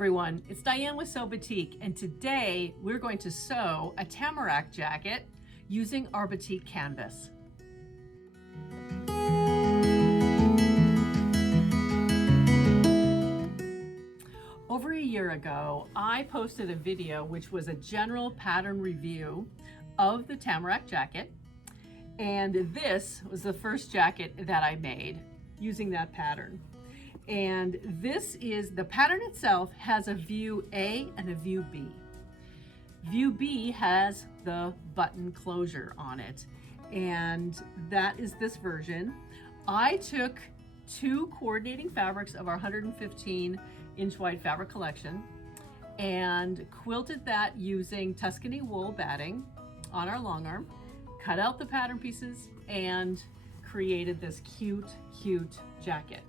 everyone, it's Diane with SewBatik, and today we're going to sew a Tamarack jacket using our batik canvas. Over a year ago, I posted a video which was a general pattern review of the Tamarack jacket, and this was the first jacket that I made using that pattern. And this is, the pattern itself has a view A and a view B. View B has the button closure on it, and that is this version. I took two coordinating fabrics of our 115 inch wide fabric collection and quilted that using Tuscany wool batting on our long arm, cut out the pattern pieces, and created this cute jacket.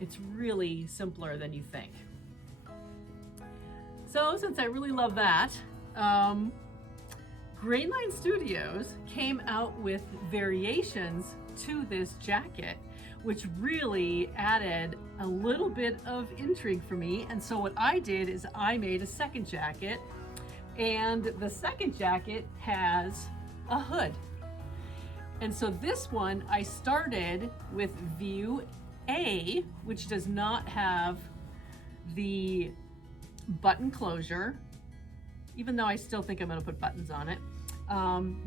It's really simpler than you think. So since I really love that, Grainline Studios came out with variations to this jacket, which really added a little bit of intrigue for me. And so what I did is I made a second jacket, and the second jacket has a hood. And so this one, I started with view A, which does not have the button closure, even though I still think I'm going to put buttons on it.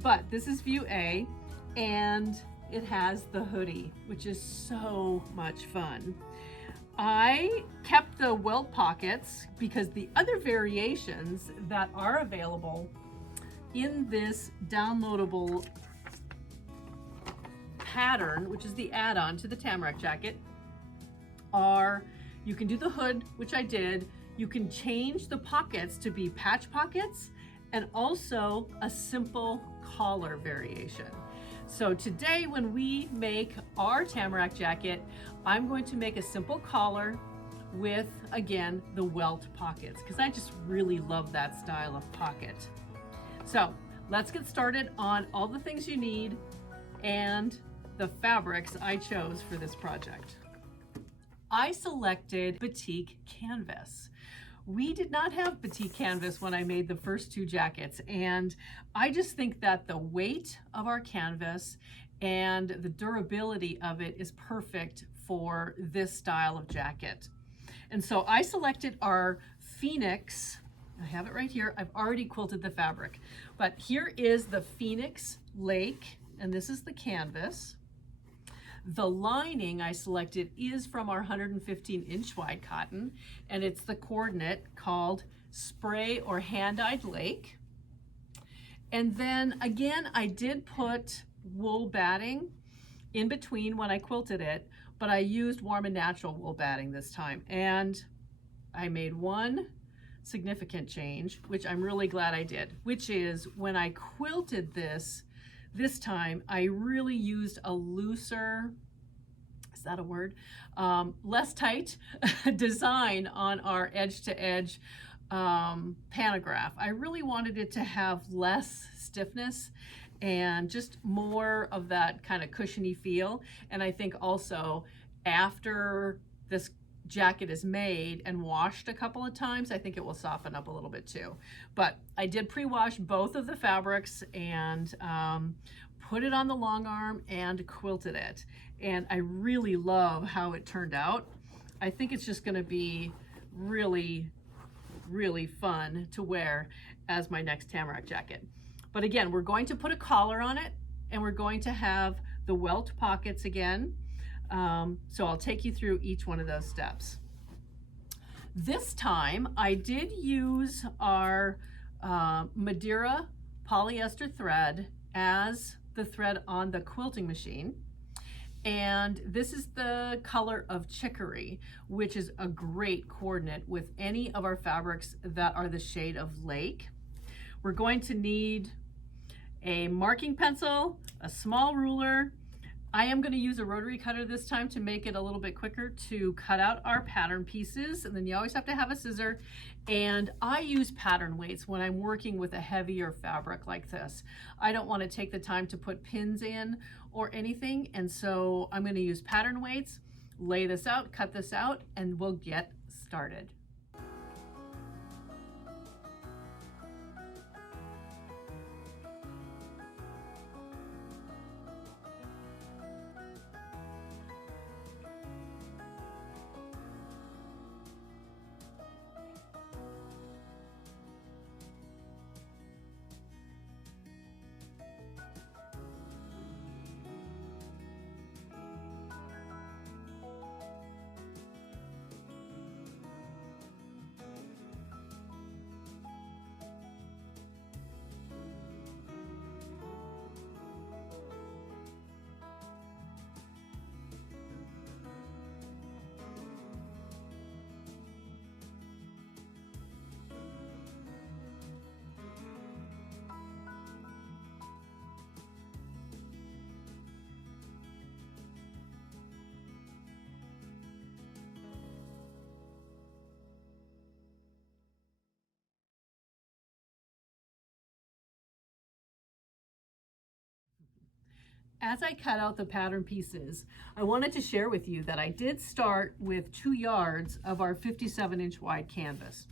But this is view A, and it has the hoodie, which is so much fun. I kept the welt pockets because the other variations that are available in this downloadable pattern, which is the add-on to the Tamarack jacket, are you can do the hood, which I did. You can change the pockets to be patch pockets, and also a simple collar variation. So today when we make our Tamarack jacket, I'm going to make a simple collar with, again, the welt pockets, because I just really love that style of pocket. So let's get started on all the things you need and the fabrics I chose for this project. I selected Batik Canvas. We did not have Batik Canvas when I made the first two jackets, and I just think that the weight of our canvas and the durability of it is perfect for this style of jacket. And so I selected our Phoenix. I have it right here. I've already quilted the fabric, but here is the Phoenix Lake, and this is the canvas. The lining I selected is from our 115 inch wide cotton, and it's the coordinate called Spray or Hand-Dyed Lake. And then again, I did put wool batting in between when I quilted it, but I used warm and natural wool batting this time. And I made one significant change, which I'm really glad I did, which is when I quilted this time, I really used a looser, is that a word? Less tight design on our edge-to-edge pantograph. I really wanted it to have less stiffness and just more of that kind of cushiony feel. And I think also after this jacket is made and washed a couple of times, I think it will soften up a little bit too. But I did pre-wash both of the fabrics and put it on the long arm and quilted it. And I really love how it turned out. I think it's just gonna be really fun to wear as my next Tamarack jacket. But again, we're going to put a collar on it, and we're going to have the welt pockets again. So I'll take you through each one of those steps. This time I did use our Madeira polyester thread as the thread on the quilting machine. And this is the color of chicory, which is a great coordinate with any of our fabrics that are the shade of lake. We're going to need a marking pencil, a small ruler. I am going to use a rotary cutter this time to make it a little bit quicker to cut out our pattern pieces, and then you always have to have a scissor. And I use pattern weights when I'm working with a heavier fabric like this. I don't want to take the time to put pins in or anything, and so I'm going to use pattern weights, lay this out, cut this out, and we'll get started. As I cut out the pattern pieces, I wanted to share with you that I did start with 2 yards of our 57-inch wide canvas.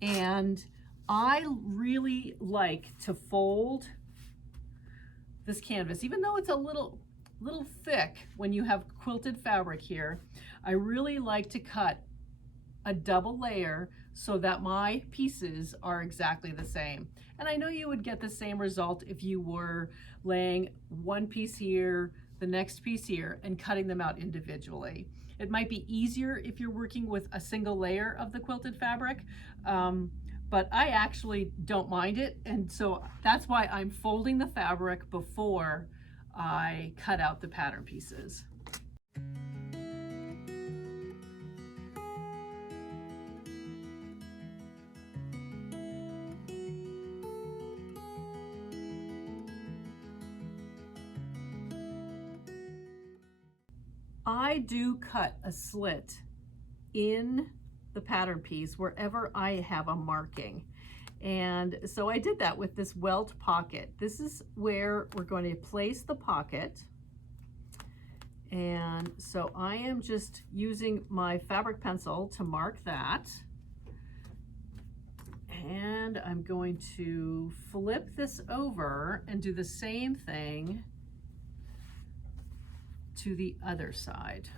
And I really like to fold this canvas, even though it's a little thick when you have quilted fabric here. I really like to cut a double layer so that my pieces are exactly the same. And I know you would get the same result if you were laying one piece here, the next piece here, and cutting them out individually. It might be easier if you're working with a single layer of the quilted fabric, but I actually don't mind it. And so that's why I'm folding the fabric before I cut out the pattern pieces. I do cut a slit in the pattern piece wherever I have a marking. And so I did that with this Welt Pocket. This is where we're going to place the pocket. And so I am just using my fabric pencil to mark that. And I'm going to flip this over and do the same thing to the other side.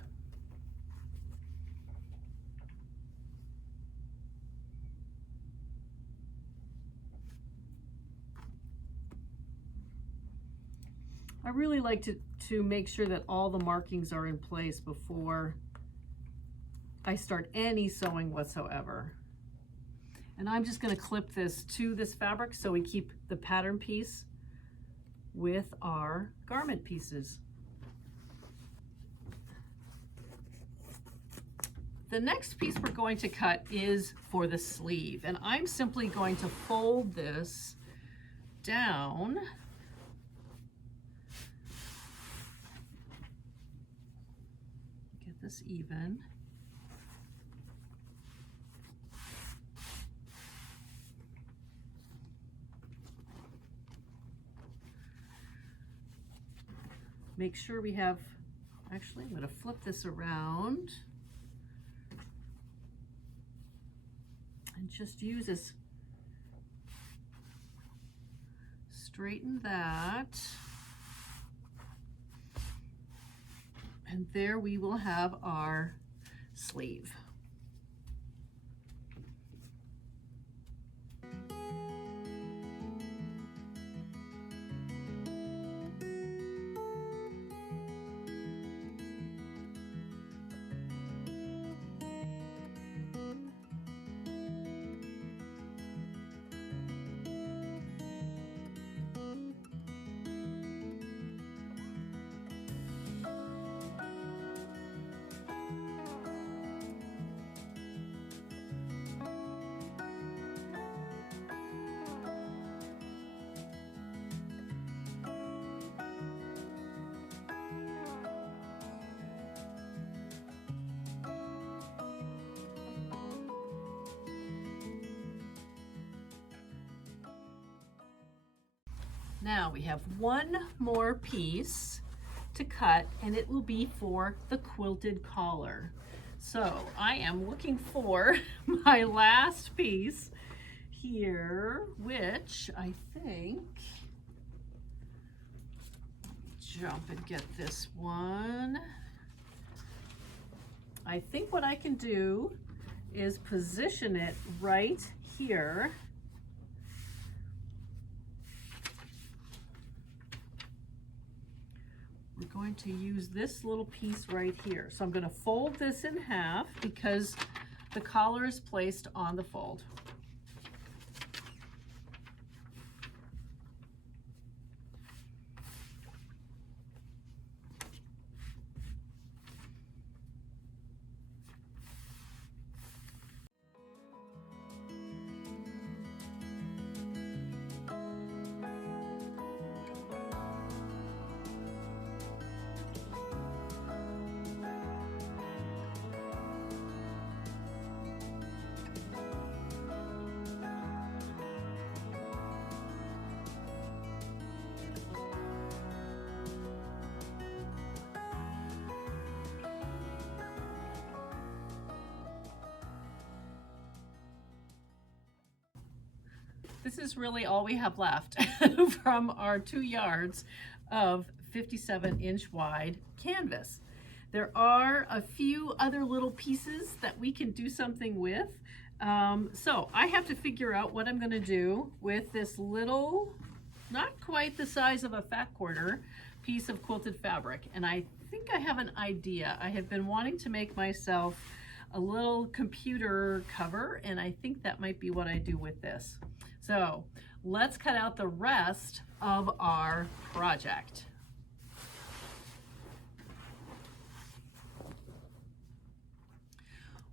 I really like to make sure that all the markings are in place before I start any sewing whatsoever. And I'm just going to clip this to this fabric so we keep the pattern piece with our garment pieces. The next piece we're going to cut is for the sleeve, and I'm simply going to fold this down get this even. Make sure we have, actually I'm going to flip this around and just use this, straighten that, and there we will have our sleeve. Now we have one more piece to cut, and it will be for the quilted collar. So I am looking for my last piece here, which I think, jump and get this one. I think what I can do is position it right here. We're going to use this little piece right here. So I'm going to fold this in half because the collar is placed on the fold. This is really all we have left from our 2 yards of 57-inch wide canvas. There are a few other little pieces that we can do something with. So I have to figure out what I'm going to do with this little, not quite the size of a fat quarter, piece of quilted fabric. And I think I have an idea. I have been wanting to make myself a little computer cover, and I think that might be what I do with this. So let's cut out the rest of our project.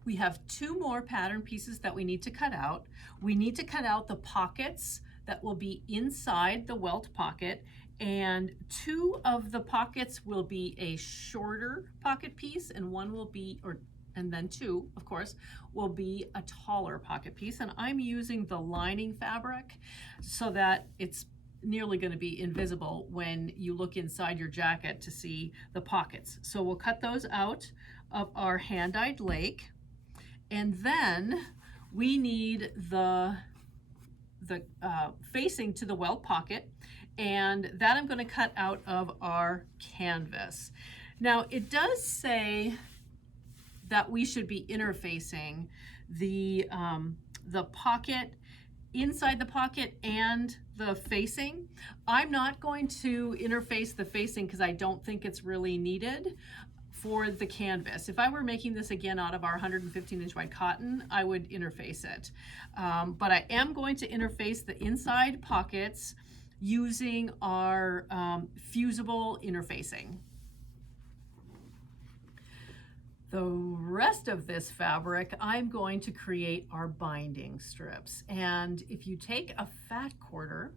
We have 2 more pattern pieces that we need to cut out. We need to cut out the pockets that will be inside the Welt Pocket, and 2 of the pockets will be a shorter pocket piece, and 1 will be, and then 2, of course, will be a taller pocket piece. And I'm using the lining fabric so that it's nearly going to be invisible when you look inside your jacket to see the pockets. So we'll cut those out of our hand-dyed lake. And then we need the facing to the Welt Pocket, and that I'm going to cut out of our canvas. Now it does say that we should be interfacing the pocket, inside the pocket, and the facing. I'm not going to interface the facing because I don't think it's really needed for the canvas. If I were making this again out of our 115-inch wide cotton, I would interface it. But I am going to interface the inside pockets using our fusible interfacing. The rest of this fabric, I'm going to create our binding strips. And if you take a fat quarter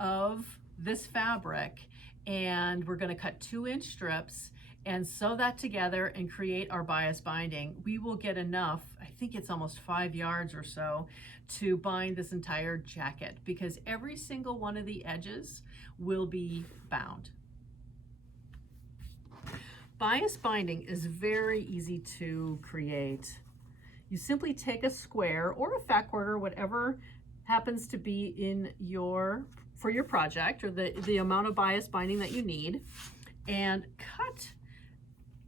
of this fabric, and we're going to cut 2-inch strips and sew that together and create our bias binding, we will get enough, I think it's almost 5 yards or so, to bind this entire jacket, because every single one of the edges will be bound. Bias binding is very easy to create. You simply take a square or a fat quarter, whatever happens to be in for your project, or the amount of bias binding that you need, and cut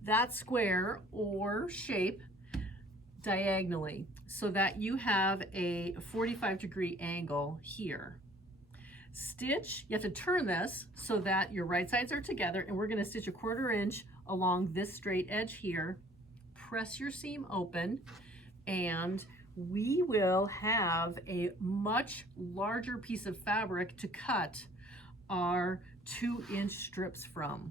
that square or shape diagonally so that you have a 45-degree angle here. Stitch, you have to turn this so that your right sides are together, and we're going to stitch a 1/4 inch along this straight edge here. Press your seam open, and we will have a much larger piece of fabric to cut our 2-inch strips from.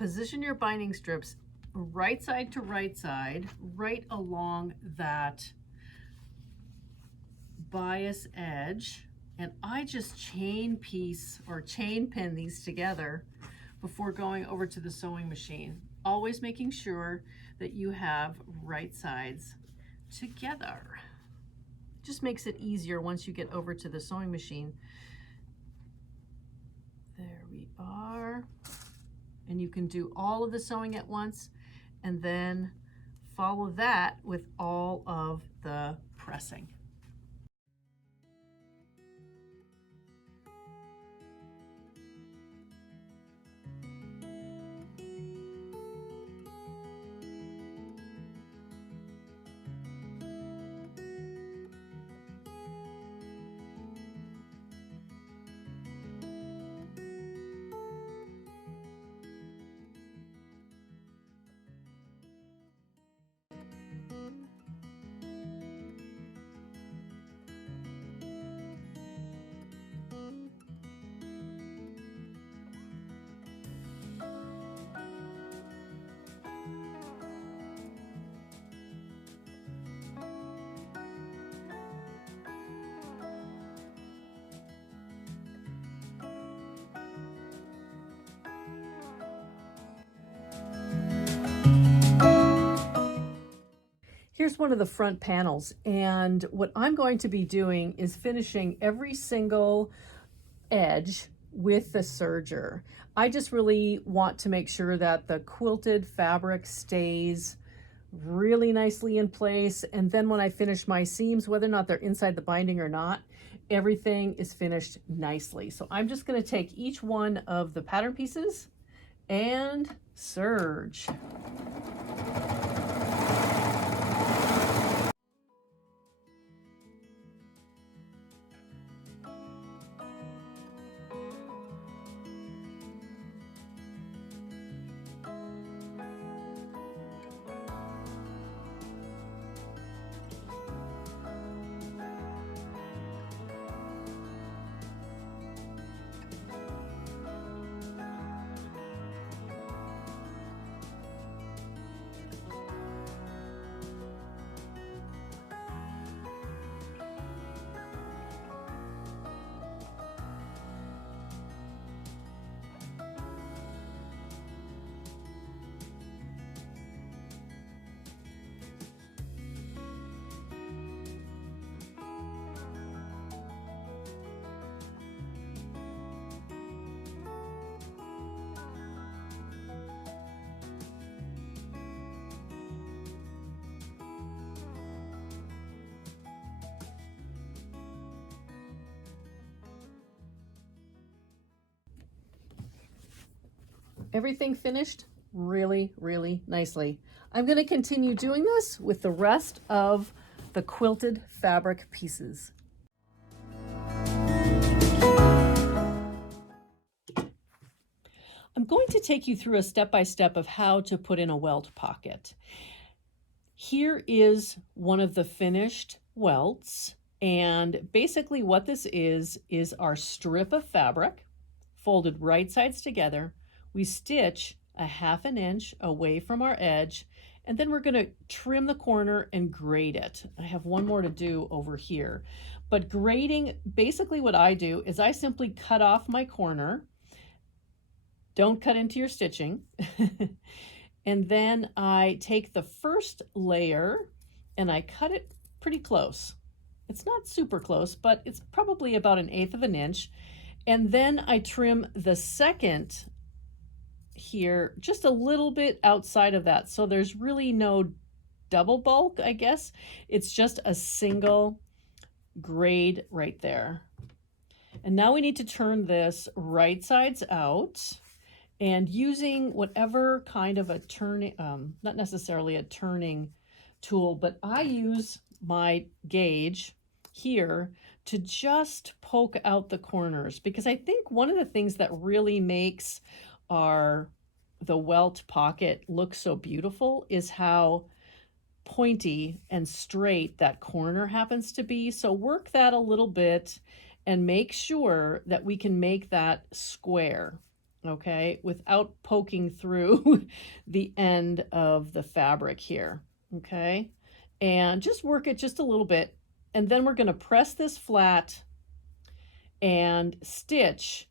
position your binding strips right side to right side, right along that bias edge. And I just chain pin these together before going over to the sewing machine, always making sure that you have right sides together. Just makes it easier once you get over to the sewing machine. There we are. And you can do all of the sewing at once and then follow that with all of the pressing. Here's one of the front panels, and what I'm going to be doing is finishing every single edge with the serger. I just really want to make sure that the quilted fabric stays really nicely in place, and then when I finish my seams, whether or not they're inside the binding or not, everything is finished nicely. So I'm just going to take each one of the pattern pieces and serge. Everything finished really, really nicely. I'm going to continue doing this with the rest of the quilted fabric pieces. I'm going to take you through a step-by-step of how to put in a welt pocket. Here is one of the finished welts, and basically what this is our strip of fabric folded right sides together. We stitch a 1/2 inch away from our edge, and then we're going to trim the corner and grade it. I have one more to do over here. But grading, basically what I do is I simply cut off my corner. Don't cut into your stitching. And then I take the first layer and I cut it pretty close. It's not super close, but it's probably about 1/8 inch. And then I trim the second here just a little bit outside of that, so there's really no double bulk, I guess. It's just a single grade right there. And now we need to turn this right sides out, and using whatever kind of a turning, not necessarily a turning tool, but I use my gauge here to just poke out the corners, because I think one of the things that really makes the Welt Pocket looks so beautiful is how pointy and straight that corner happens to be. So work that a little bit and make sure that we can make that square. okay, without poking through the end of the fabric here, okay? And just work it just a little bit. And then we're going to press this flat and stitch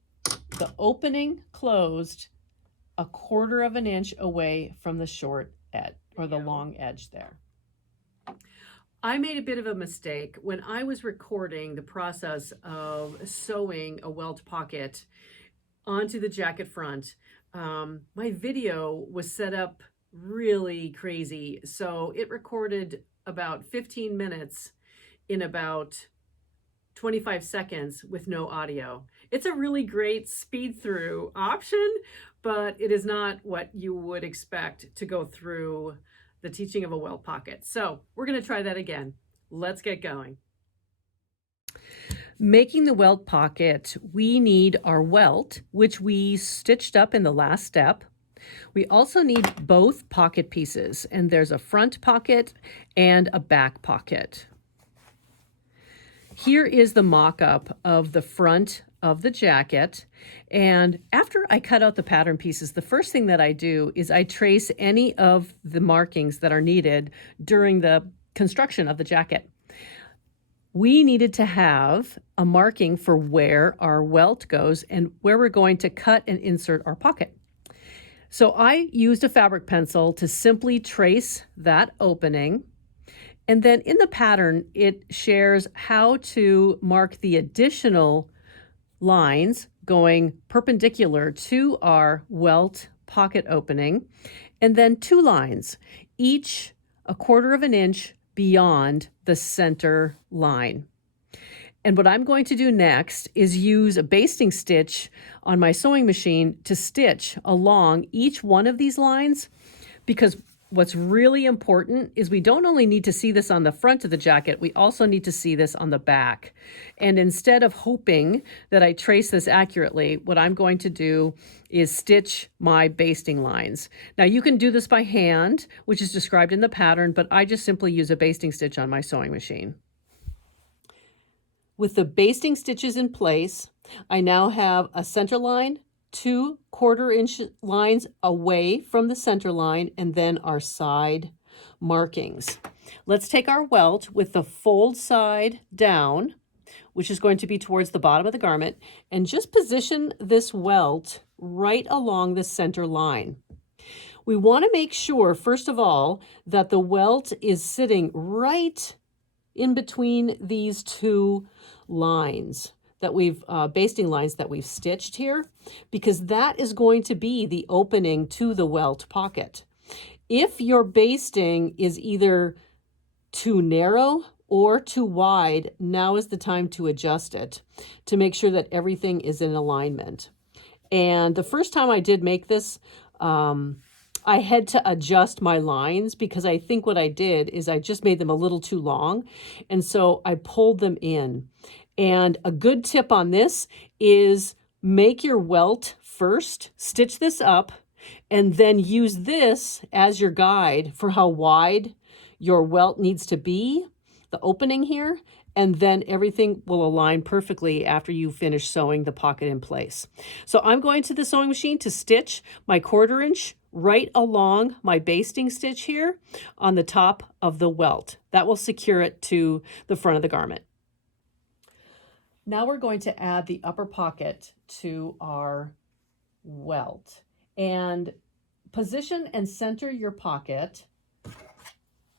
the opening closed 1/4 of an inch away from the short edge or the long edge there. I made a bit of a mistake when I was recording the process of sewing a Welt Pocket onto the jacket front. My video was set up really crazy, so it recorded about 15 minutes in about 25 seconds with no audio. It's a really great speed through option, but it is not what you would expect to go through the teaching of a Welt Pocket. So we're going to try that again. Let's get going. Making the Welt Pocket, we need our welt, which we stitched up in the last step. We also need both pocket pieces, and there's a front pocket and a back pocket. Here is the mock-up of the front of the jacket. And after I cut out the pattern pieces, the first thing that I do is I trace any of the markings that are needed during the construction of the jacket. We needed to have a marking for where our welt goes and where we're going to cut and insert our pocket. So I used a fabric pencil to simply trace that opening. And then in the pattern, it shares how to mark the additional lines going perpendicular to our welt pocket opening, and then 2 lines, each 1/4 of an inch beyond the center line. And what I'm going to do next is use a basting stitch on my sewing machine to stitch along each one of these lines, because what's really important is we don't only need to see this on the front of the jacket, we also need to see this on the back. And instead of hoping that I trace this accurately, what I'm going to do is stitch my basting lines. Now you can do this by hand, which is described in the pattern, but I just simply use a basting stitch on my sewing machine. With the basting stitches in place, I now have a center line, 2 1/4 inch lines away from the center line, and then our side markings. Let's take our welt with the fold side down, which is going to be towards the bottom of the garment, and just position this welt right along the center line. We want to make sure, first of all, that the welt is sitting right in between these 2 lines that we've basting lines that we've stitched here, because that is going to be the opening to the welt pocket. If your basting is either too narrow or too wide, now is the time to adjust it to make sure that everything is in alignment. And the first time I did make this, I had to adjust my lines because I think what I did is I just made them a little too long. And so I pulled them in. And a good tip on this is make your welt first, stitch this up, and then use this as your guide for how wide your welt needs to be, the opening here, and then everything will align perfectly after you finish sewing the pocket in place. So I'm going to the sewing machine to stitch my 1/4 inch right along my basting stitch here on the top of the welt. That will secure it to the front of the garment. Now we're going to add the upper pocket to our welt, and position and center your pocket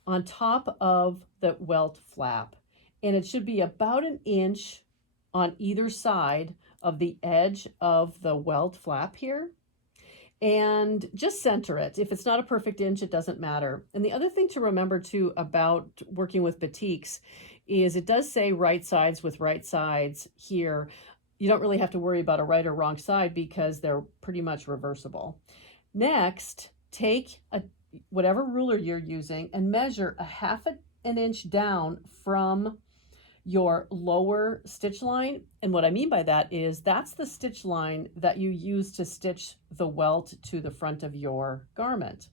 on top of the welt flap, and it should be about 1 inch on either side of the edge of the welt flap here, and just center it. If it's not a perfect inch, it doesn't matter. And the other thing to remember too about working with batiks is it does say right sides with right sides here. You don't really have to worry about a right or wrong side because they're pretty much reversible. Next, take whatever ruler you're using and measure 1/2 inch down from your lower stitch line. And what I mean by that is that's the stitch line that you use to stitch the welt to the front of your garment.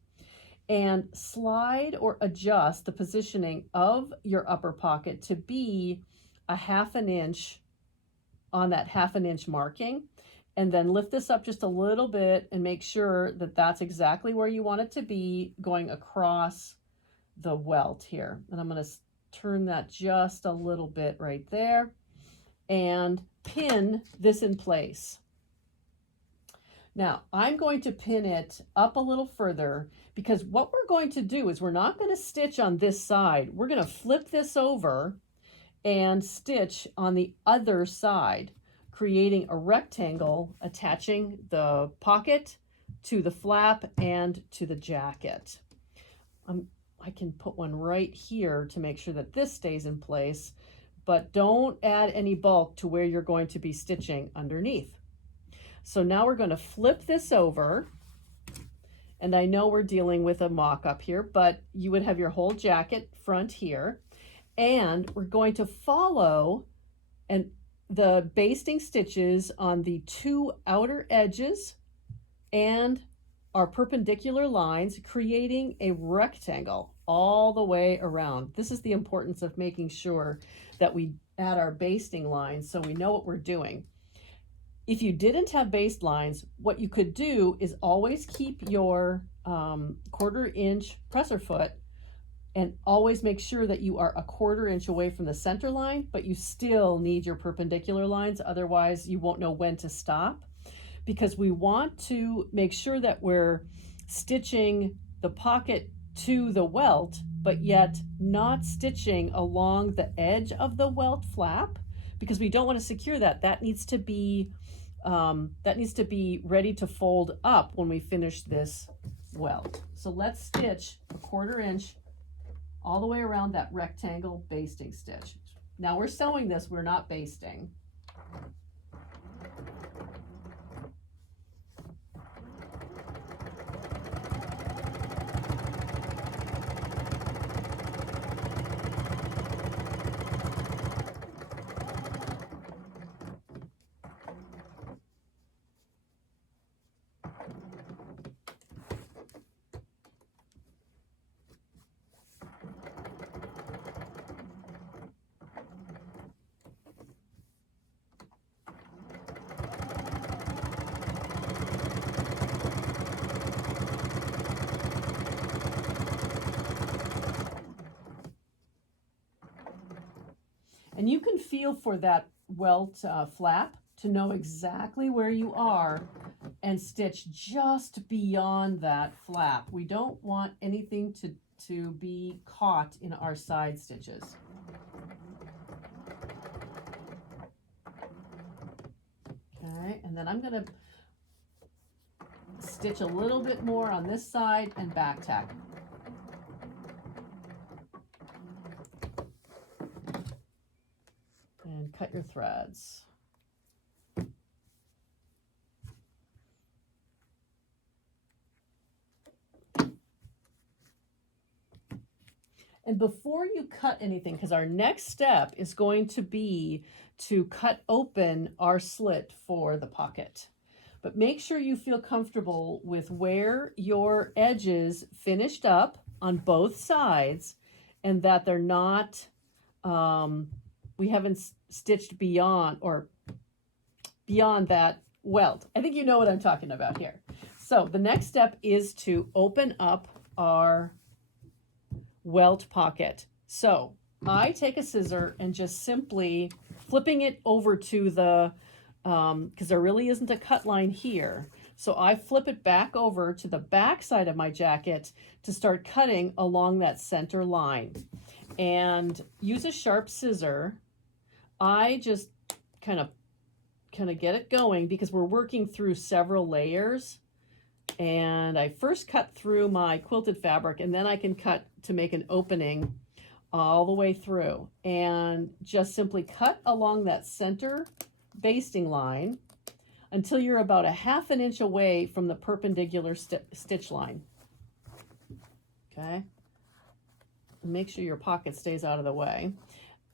And slide or adjust the positioning of your upper pocket to be 1/2 inch on that 1/2 inch marking. and then lift this up just a little bit and make sure that that's exactly where you want it to be, going across the welt here. And I'm going to turn that just a little bit right there and pin this in place. Now I'm going to pin it up a little further, because what we're going to do is we're not going to stitch on this side. We're going to flip this over and stitch on the other side, creating a rectangle attaching the pocket to the flap and to the jacket. I can put one right here to make sure that this stays in place, but don't add any bulk to where you're going to be stitching underneath. So now we're going to flip this over, and I know we're dealing with a mock-up here, but you would have your whole jacket front here, and we're going to follow the basting stitches on the two outer edges and our perpendicular lines, creating a rectangle all the way around. This is the importance of making sure that we add our basting lines so we know what we're doing. If you didn't have baste lines, what you could do is always keep your 1/4 inch presser foot, and always make sure that you are a 1/4 inch away from the center line, but you still need your perpendicular lines. Otherwise, you won't know when to stop, because we want to make sure that we're stitching the pocket to the welt, but yet not stitching along the edge of the welt flap, because we don't want to secure that. That needs to be ready to fold up when we finish this welt. So let's stitch a 1/4 inch all the way around that rectangle basting stitch. Now we're sewing this, we're not basting. And you can feel for that welt flap to know exactly where you are and stitch just beyond that flap. We don't want anything to be caught in our side stitches. Okay, and then I'm going to stitch a little bit more on this side and back tack. And cut your threads. And before you cut anything, because our next step is going to be to cut open our slit for the pocket. But make sure you feel comfortable with where your edges finished up on both sides, and that they're not, we haven't stitched beyond that welt. I think you know what I'm talking about here. So the next step is to open up our welt pocket. So I take a scissor and just simply flipping it over to the, because there really isn't a cut line here. So I flip it back over to the back side of my jacket to start cutting along that center line. And use a sharp scissor. I just kind of get it going because we're working through several layers. And I first cut through my quilted fabric, and then I can cut to make an opening all the way through, and just simply cut along that center basting line until you're about a 1/2 inch away from the perpendicular stitch line. Okay. Make sure your pocket stays out of the way.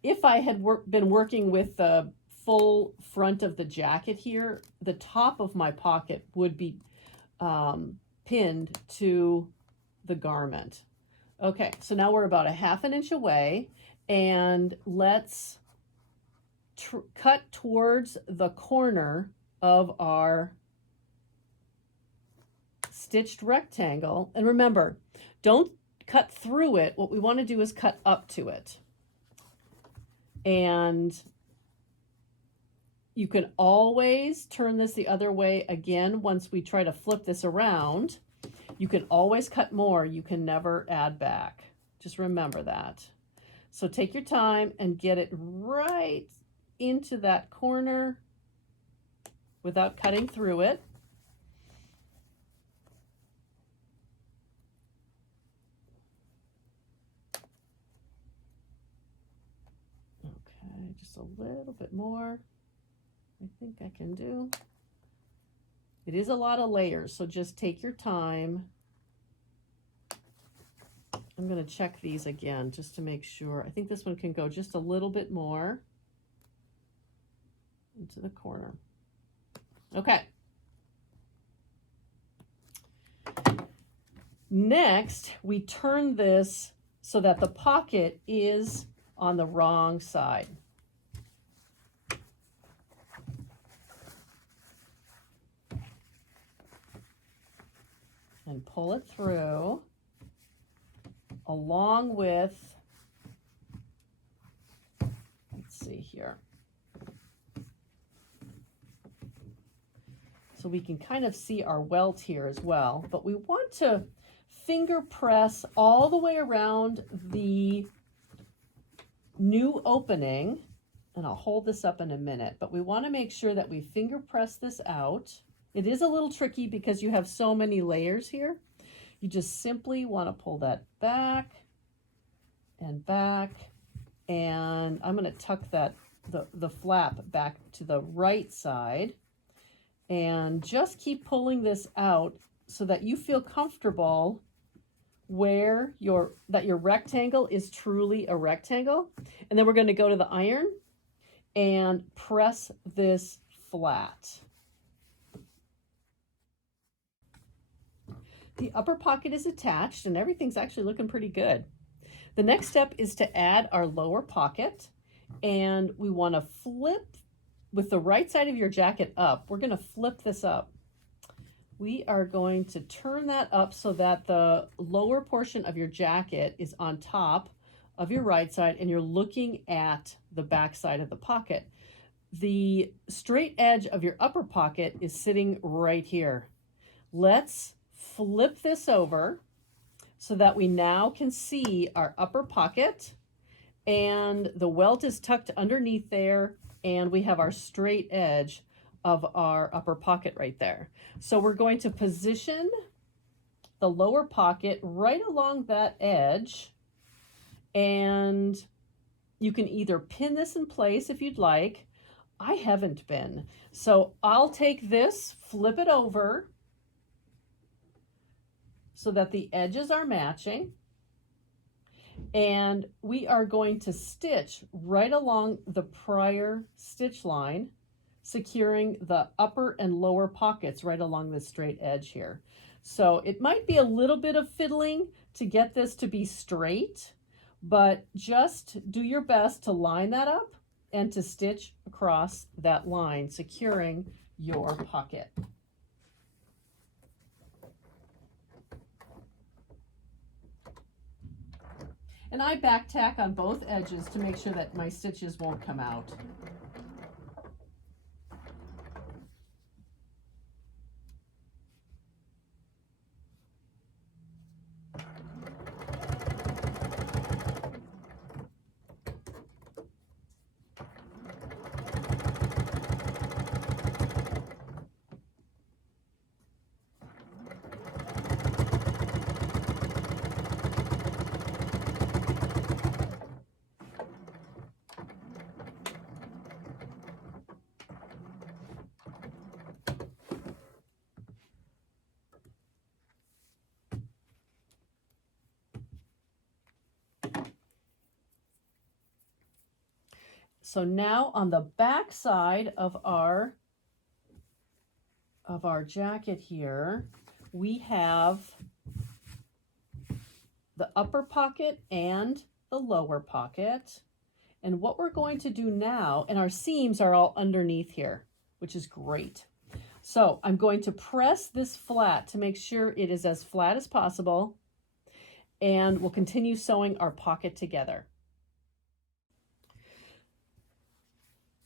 If I had been working with the full front of the jacket here, the top of my pocket would be pinned to the garment. Okay, so now we're about a 1/2 inch away, and let's cut towards the corner of our stitched rectangle. And remember, don't cut through it. What we want to do is cut up to it. And you can always turn this the other way again once we try to flip this around. You can always cut more. You can never add back. Just remember that. So take your time and get it right into that corner without cutting through it. Okay, just a little bit more. I think I can do. It is a lot of layers, so just take your time. I'm going to check these again just to make sure. I think this one can go just a little bit more into the corner. Okay. Next, we turn this so that the pocket is on the wrong side. And pull it through along with, let's see here. So we can kind of see our welt here as well, but we want to finger press all the way around the new opening, and I'll hold this up in a minute, but we want to make sure that we finger press this out. It is a little tricky because you have so many layers here. You just simply want to pull that back, and I'm going to tuck that the flap back to the right side, and just keep pulling this out so that you feel comfortable where your rectangle is truly a rectangle. And then we're going to go to the iron and press this flat. The upper pocket is attached and everything's actually looking pretty good. The next step is to add our lower pocket, and we want to flip with the right side of your jacket up. We're going to flip this up. We are going to turn that up so that the lower portion of your jacket is on top of your right side and you're looking at the back side of the pocket. The straight edge of your upper pocket is sitting right here. Let's flip this over so that we now can see our upper pocket, and the welt is tucked underneath there, and we have our straight edge of our upper pocket right there. So we're going to position the lower pocket right along that edge, and you can either pin this in place if you'd like. I haven't been. So I'll take this, flip it over so that the edges are matching, and we are going to stitch right along the prior stitch line, securing the upper and lower pockets right along this straight edge here. So it might be a little bit of fiddling to get this to be straight, but just do your best to line that up and to stitch across that line, securing your pocket. And I back tack on both edges to make sure that my stitches won't come out. So now on the back side of our jacket here, we have the upper pocket and the lower pocket. And what we're going to do now, and our seams are all underneath here, which is great. So I'm going to press this flat to make sure it is as flat as possible, and we'll continue sewing our pocket together.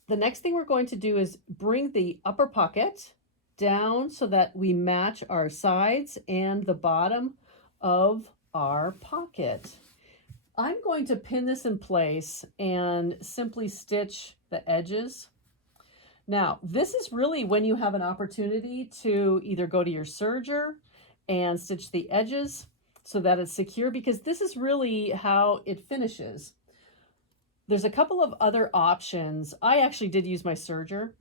The next thing we're going to do is bring the upper pocket down so that we match our sides and the bottom of our pocket. I'm going to pin this in place and simply stitch the edges. Now, this is really when you have an opportunity to either go to your serger and stitch the edges so that it's secure, because this is really how it finishes. There's a couple of other options. I actually did use my serger,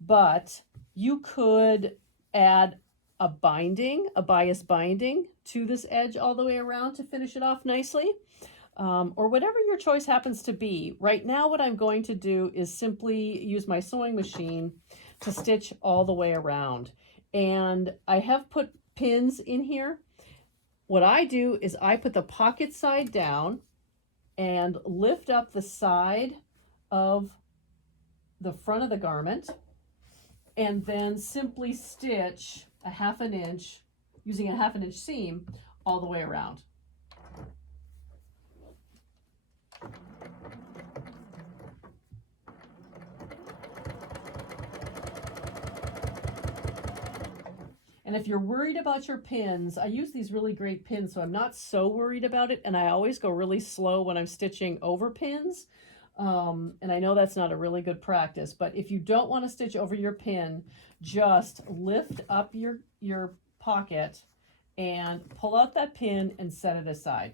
but you could add a binding, a bias binding to this edge all the way around to finish it off nicely, or whatever your choice happens to be. Right now, what I'm going to do is simply use my sewing machine to stitch all the way around. And I have put pins in here. What I do is I put the pocket side down and lift up the side of the front of the garment, and then simply stitch a 1/2 inch using a 1/2 inch seam all the way around. And if you're worried about your pins, I use these really great pins, so I'm not so worried about it. And I always go really slow when I'm stitching over pins. And I know that's not a really good practice, but if you don't want to stitch over your pin, just lift up your pocket and pull out that pin and set it aside.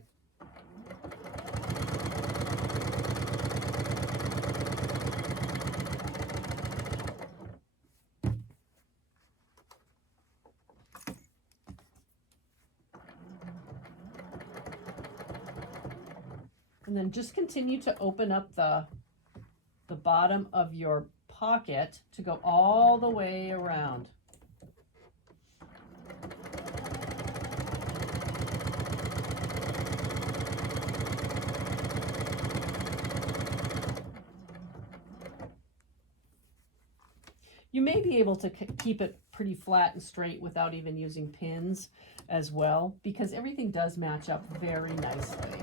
And then just continue to open up the bottom of your pocket to go all the way around. You may be able to keep it pretty flat and straight without even using pins as well, because everything does match up very nicely.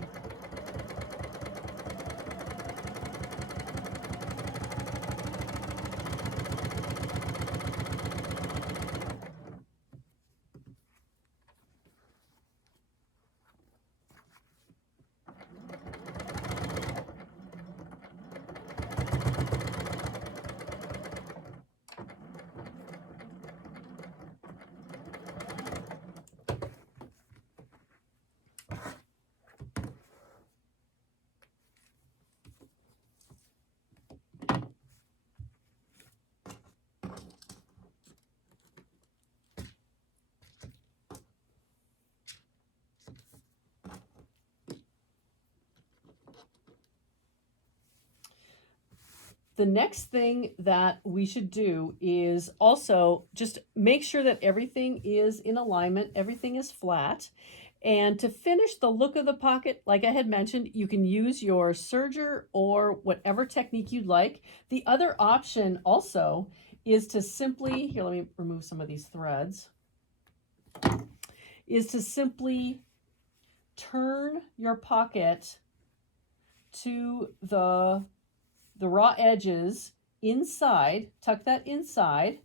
The next thing that we should do is also just make sure that everything is in alignment, everything is flat. And to finish the look of the pocket, like I had mentioned, you can use your serger or whatever technique you'd like. The other option also is to simply, here, let me remove some of these threads, is to simply turn your pocket to the raw edges inside, tuck that inside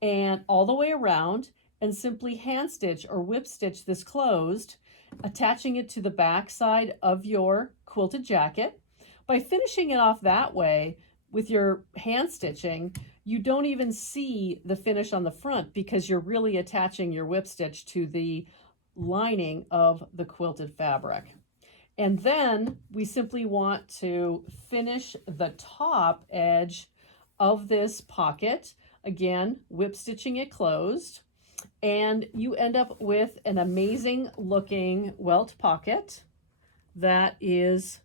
and all the way around, and simply hand stitch or whip stitch this closed, attaching it to the back side of your quilted jacket. By finishing it off that way with your hand stitching, you don't even see the finish on the front because you're really attaching your whip stitch to the lining of the quilted fabric. And then we simply want to finish the top edge of this pocket, again, whip stitching it closed, and you end up with an amazing looking welt pocket that is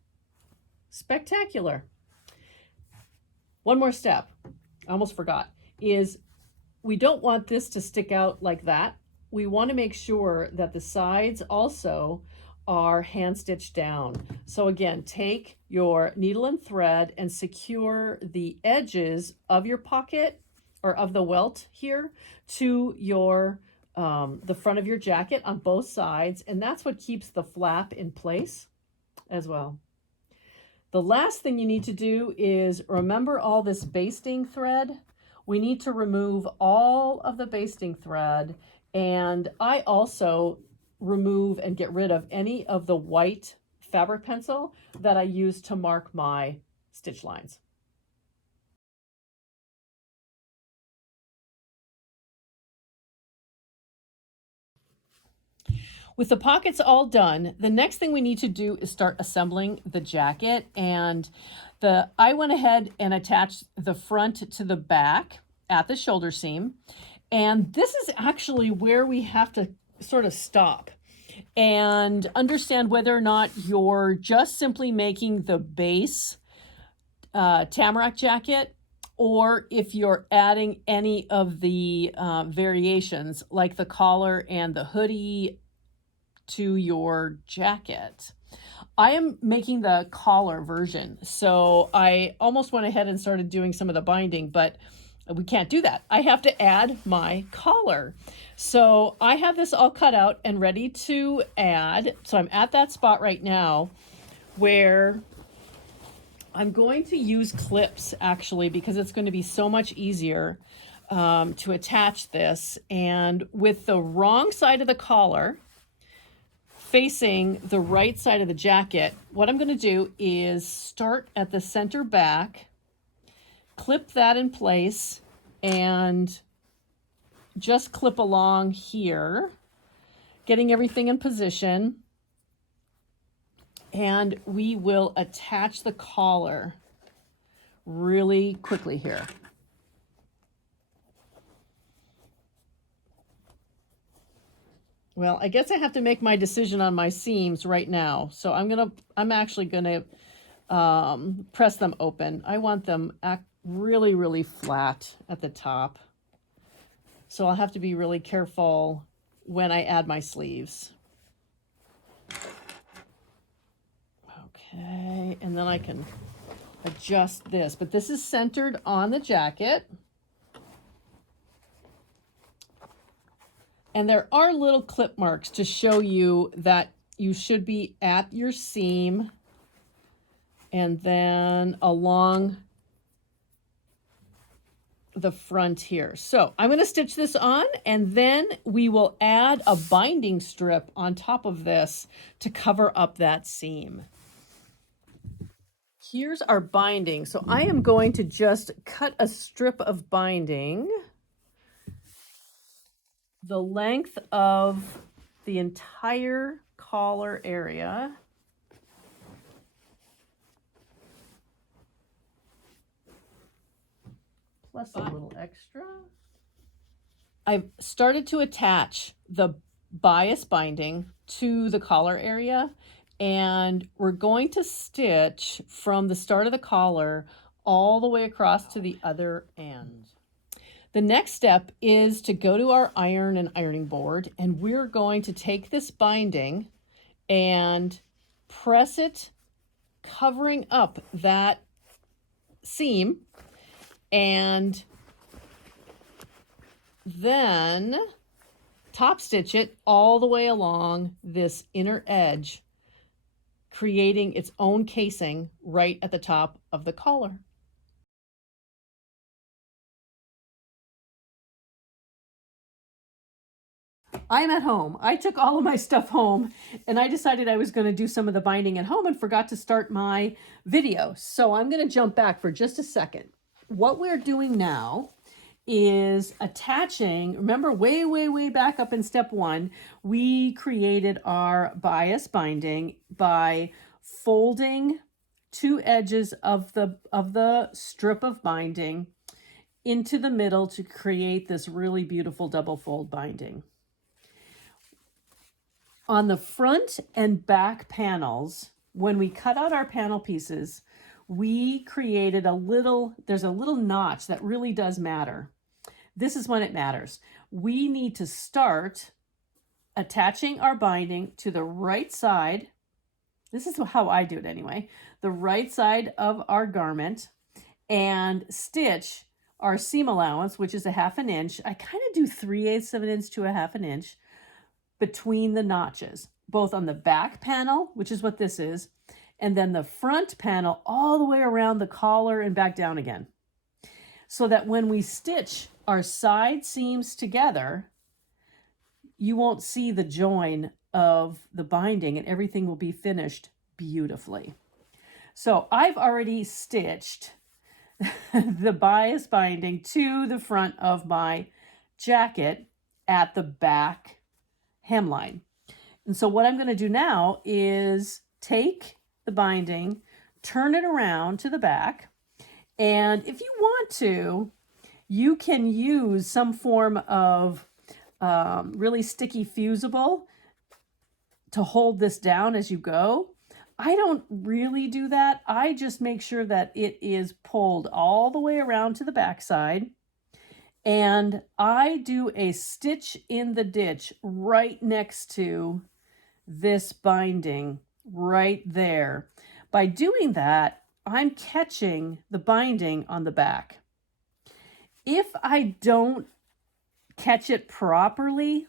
spectacular. One more step, I almost forgot, is we don't want this to stick out like that. We want to make sure that the sides also are hand stitched down. So again, take your needle and thread and secure the edges of your pocket or of the welt here to your the front of your jacket on both sides, and that's what keeps the flap in place as well. The last thing you need to do is remember all this basting thread. We need to remove all of the basting thread, and I also remove and get rid of any of the white fabric pencil that I use to mark my stitch lines. With the pockets all done, the next thing we need to do is start assembling the jacket. And I went ahead and attached the front to the back at the shoulder seam. And this is actually where we have to sort of stop and understand whether or not you're just simply making the base Tamarack jacket, or if you're adding any of the variations like the collar and the hoodie to your jacket. I am making the collar version, so I almost went ahead and started doing some of the binding, but we can't do that. I have to add my collar. So I have this all cut out and ready to add. So I'm at that spot right now where I'm going to use clips, actually, because it's going to be so much easier to attach this. And with the wrong side of the collar facing the right side of the jacket, what I'm going to do is start at the center back, clip that in place, and just clip along here, getting everything in position. And we will attach the collar really quickly here. Well, I guess I have to make my decision on my seams right now. So I'm actually gonna press them open. I want them really, really flat at the top. So I'll have to be really careful when I add my sleeves. Okay, and then I can adjust this, but this is centered on the jacket. And there are little clip marks to show you that you should be at your seam and then along the front here. So I'm going to stitch this on, and then we will add a binding strip on top of this to cover up that seam. Here's our binding. So I am going to just cut a strip of binding the length of the entire collar area. Plus a little extra. I've started to attach the bias binding to the collar area, and we're going to stitch from the start of the collar all the way across to the other end. The next step is to go to our iron and ironing board, and we're going to take this binding and press it, covering up that seam, and then top stitch it all the way along this inner edge, creating its own casing right at the top of the collar. I'm at home. I took all of my stuff home, and I decided I was going to do some of the binding at home and forgot to start my video. So I'm going to jump back for just a second. What we're doing now is attaching, remember way, way, way back up in step one, we created our bias binding by folding two edges of the strip of binding into the middle to create this really beautiful double fold binding. On the front and back panels, when we cut out our panel pieces, we created there's a little notch that really does matter. This is when it matters. We need to start attaching our binding to the right side. This is how I do it anyway. The right side of our garment, and stitch our seam allowance, which is a 1/2 inch. I kind of do 3/8 of an inch to a 1/2 inch between the notches, both on the back panel, which is what this is, and then the front panel all the way around the collar and back down again. So that when we stitch our side seams together, you won't see the join of the binding and everything will be finished beautifully. So I've already stitched the bias binding to the front of my jacket at the back hemline. And so what I'm going to do now is take the binding, turn it around to the back, and if you want to, you can use some form of really sticky fusible to hold this down as you go. I don't really do that. I just make sure that it is pulled all the way around to the back side. And I do a stitch in the ditch right next to this binding right there. By doing that, I'm catching the binding on the back. If I don't catch it properly,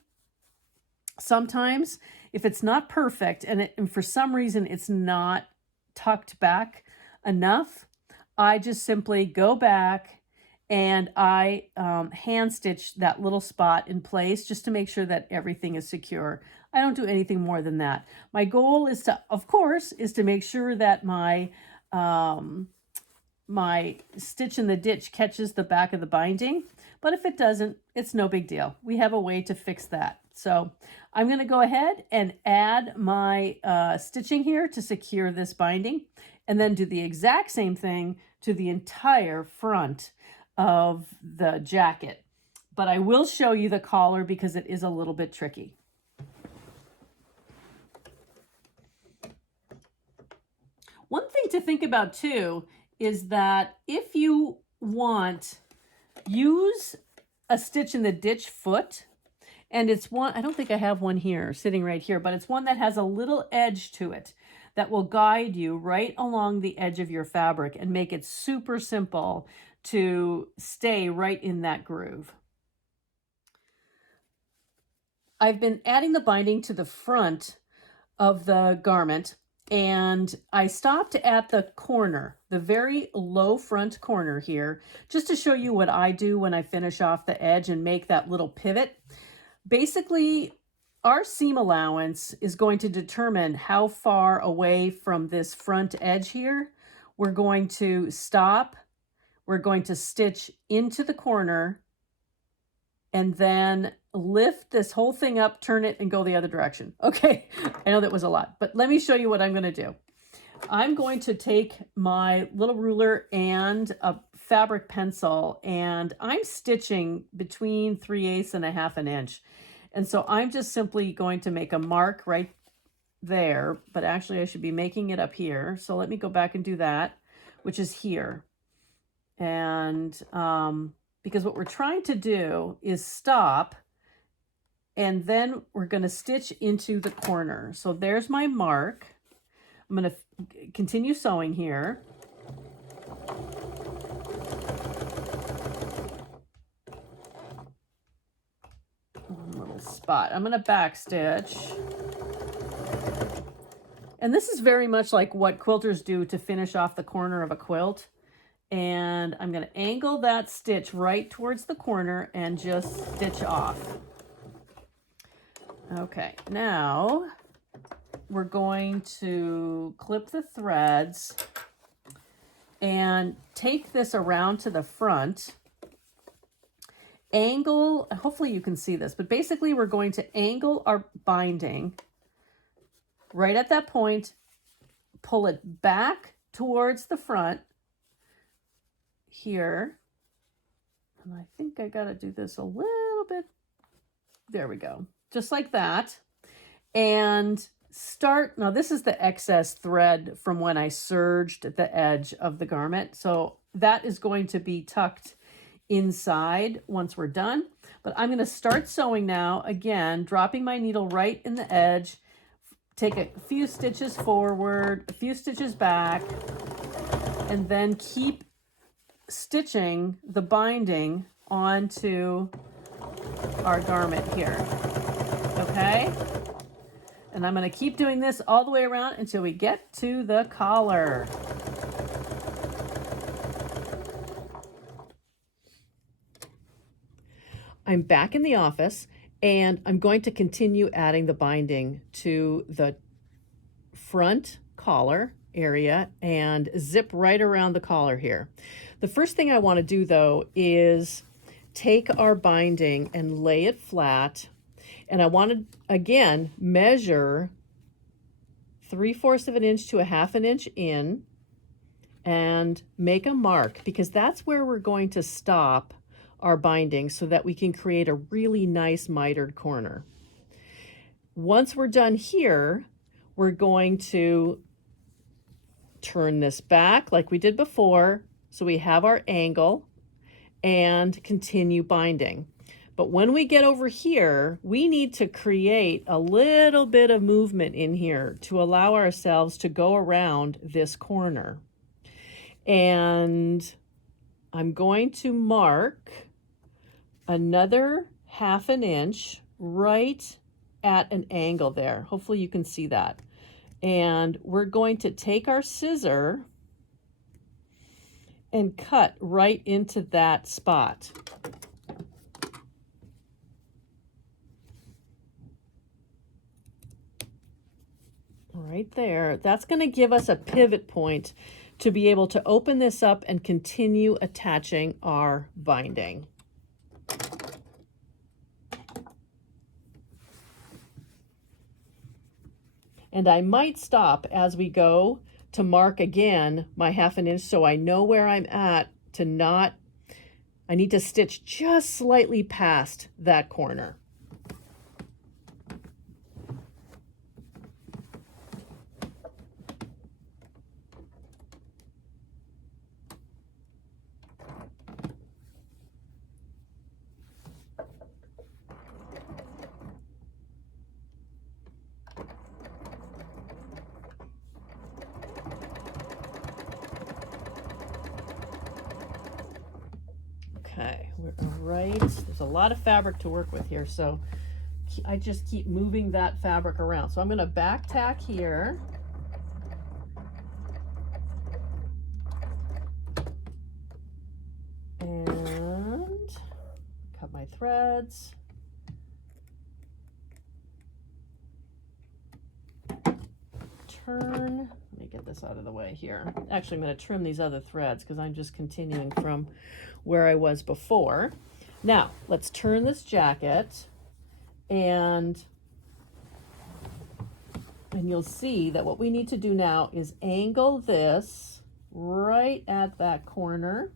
sometimes if it's not perfect and for some reason it's not tucked back enough, I just simply go back and I hand stitch that little spot in place just to make sure that everything is secure. I don't do anything more than that. My goal is to, of course, is to make sure that my my stitch in the ditch catches the back of the binding, but if it doesn't, it's no big deal. We have a way to fix that. So I'm going to go ahead and add my stitching here to secure this binding, and then do the exact same thing to the entire front of the jacket. But I will show you the collar because it is a little bit tricky. One thing to think about too is that if you want, use a stitch in the ditch foot, and it's one, I don't think I have one here sitting right here, but it's one that has a little edge to it that will guide you right along the edge of your fabric and make it super simple to stay right in that groove. I've been adding the binding to the front of the garment, and I stopped at the corner, the very low front corner here, just to show you what I do when I finish off the edge and make that little pivot. Basically, our seam allowance is going to determine how far away from this front edge here we're going to stop. We're going to stitch into the corner and then lift this whole thing up, turn it, and go the other direction. Okay, I know that was a lot, but let me show you what I'm going to do. I'm going to take my little ruler and a fabric pencil, and I'm stitching between 3/8 and a 1/2 inch. And so I'm just simply going to make a mark right there, but actually I should be making it up here. So let me go back and do that, which is here. And because what we're trying to do is stop, and then we're going to stitch into the corner. So there's my mark. I'm going to continue sewing here. One little spot. I'm going to back stitch. And this is very much like what quilters do to finish off the corner of a quilt. And I'm going to angle that stitch right towards the corner and just stitch off. Okay, now we're going to clip the threads and take this around to the front. Angle, hopefully you can see this, but basically we're going to angle our binding right at that point, pull it back towards the front here. And I think I got to do this a little bit. There we go. Just like that. And start, now this is the excess thread from when I serged at the edge of the garment. So that is going to be tucked inside once we're done. But I'm going to start sewing now, again, dropping my needle right in the edge, take a few stitches forward, a few stitches back, and then keep stitching the binding onto our garment here, okay? And I'm going to keep doing this all the way around until we get to the collar. I'm back in the office and I'm going to continue adding the binding to the front collar area and zip right around the collar here. The first thing I want to do though is take our binding and lay it flat, and I want to again measure 3/4 of an inch to a 1/2 inch in and make a mark, because that's where we're going to stop our binding so that we can create a really nice mitered corner. Once we're done here, we're going to turn this back like we did before so we have our angle and continue binding. But when we get over here, we need to create a little bit of movement in here to allow ourselves to go around this corner. And I'm going to mark another 1/2 inch right at an angle there. Hopefully you can see that. And we're going to take our scissor and cut right into that spot. Right there. That's going to give us a pivot point to be able to open this up and continue attaching our binding. And I might stop as we go to mark again my 1/2 inch so I know where I'm at to not, I need to stitch just slightly past that corner. Okay, we're right. There's a lot of fabric to work with here, so I just keep moving that fabric around. So I'm going to back tack here. And cut my threads. Turn. Let me get this out of the way here. Actually, I'm going to trim these other threads because I'm just continuing from where I was before. Now, let's turn this jacket, and you'll see that what we need to do now is angle this right at that corner.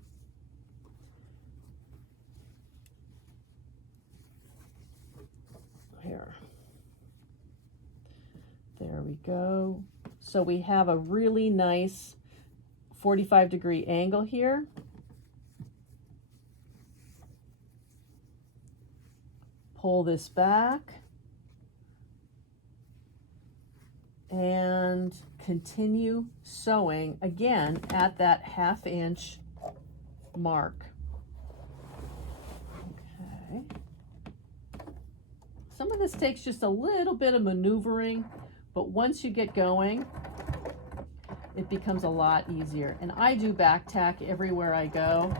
Here. There we go. So we have a really nice 45-degree angle here. Pull this back and continue sewing again at that 1/2 inch mark. Okay. Some of this takes just a little bit of maneuvering, but once you get going, it becomes a lot easier. And I do back tack everywhere I go.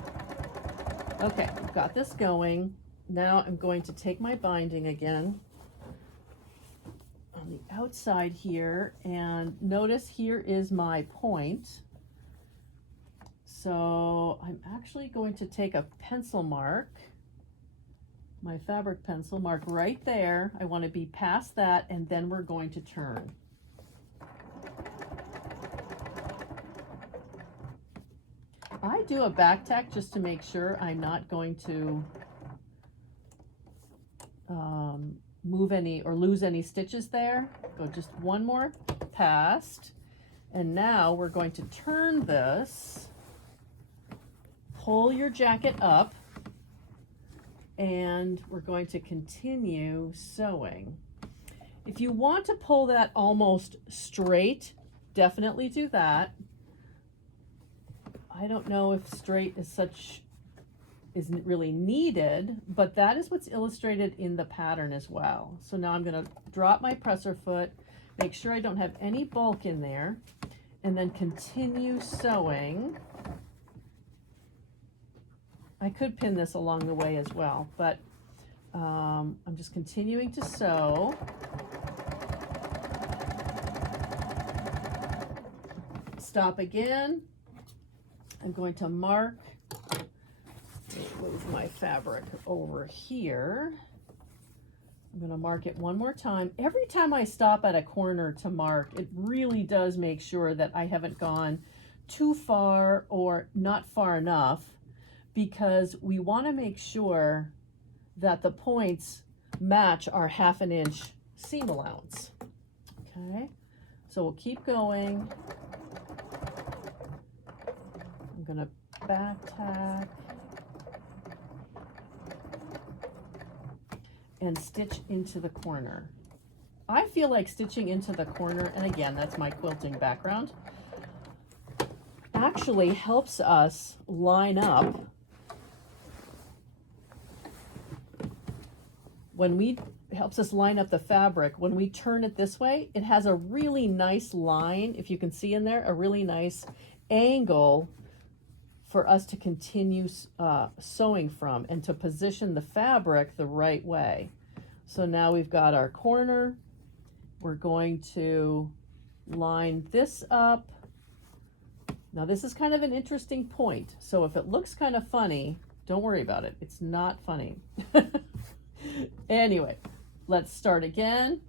Okay, we've got this going. Now I'm going to take my binding again on the outside here, and notice here is my point. So I'm actually going to take a pencil mark, my fabric pencil mark right there. I want to be past that, and then we're going to turn. I do a back tack just to make sure I'm not going to move any or lose any stitches there. Go just one more past, and now we're going to turn this, pull your jacket up, and we're going to continue sewing. If you want to pull that almost straight, definitely do that. I don't know if straight isn't really needed, but that is what's illustrated in the pattern as well. So now I'm going to drop my presser foot, make sure I don't have any bulk in there, and then continue sewing. I could pin this along the way as well, but I'm just continuing to sew. Stop again. I'm going to mark. Move my fabric over here. I'm going to mark it one more time. Every time I stop at a corner to mark, it really does make sure that I haven't gone too far or not far enough, because we want to make sure that the points match our 1/2 inch seam allowance. Okay, so we'll keep going. I'm going to back tack and stitch into the corner. I feel like stitching into the corner, and again, that's my quilting background, actually helps us line up helps us line up the fabric. When we turn it this way, it has a really nice line, if you can see in there, a really nice angle for us to continue sewing from and to position the fabric the right way. So now we've got our corner. We're going to line this up. Now this is kind of an interesting point. So if it looks kind of funny, don't worry about it. It's not funny. Anyway, let's start again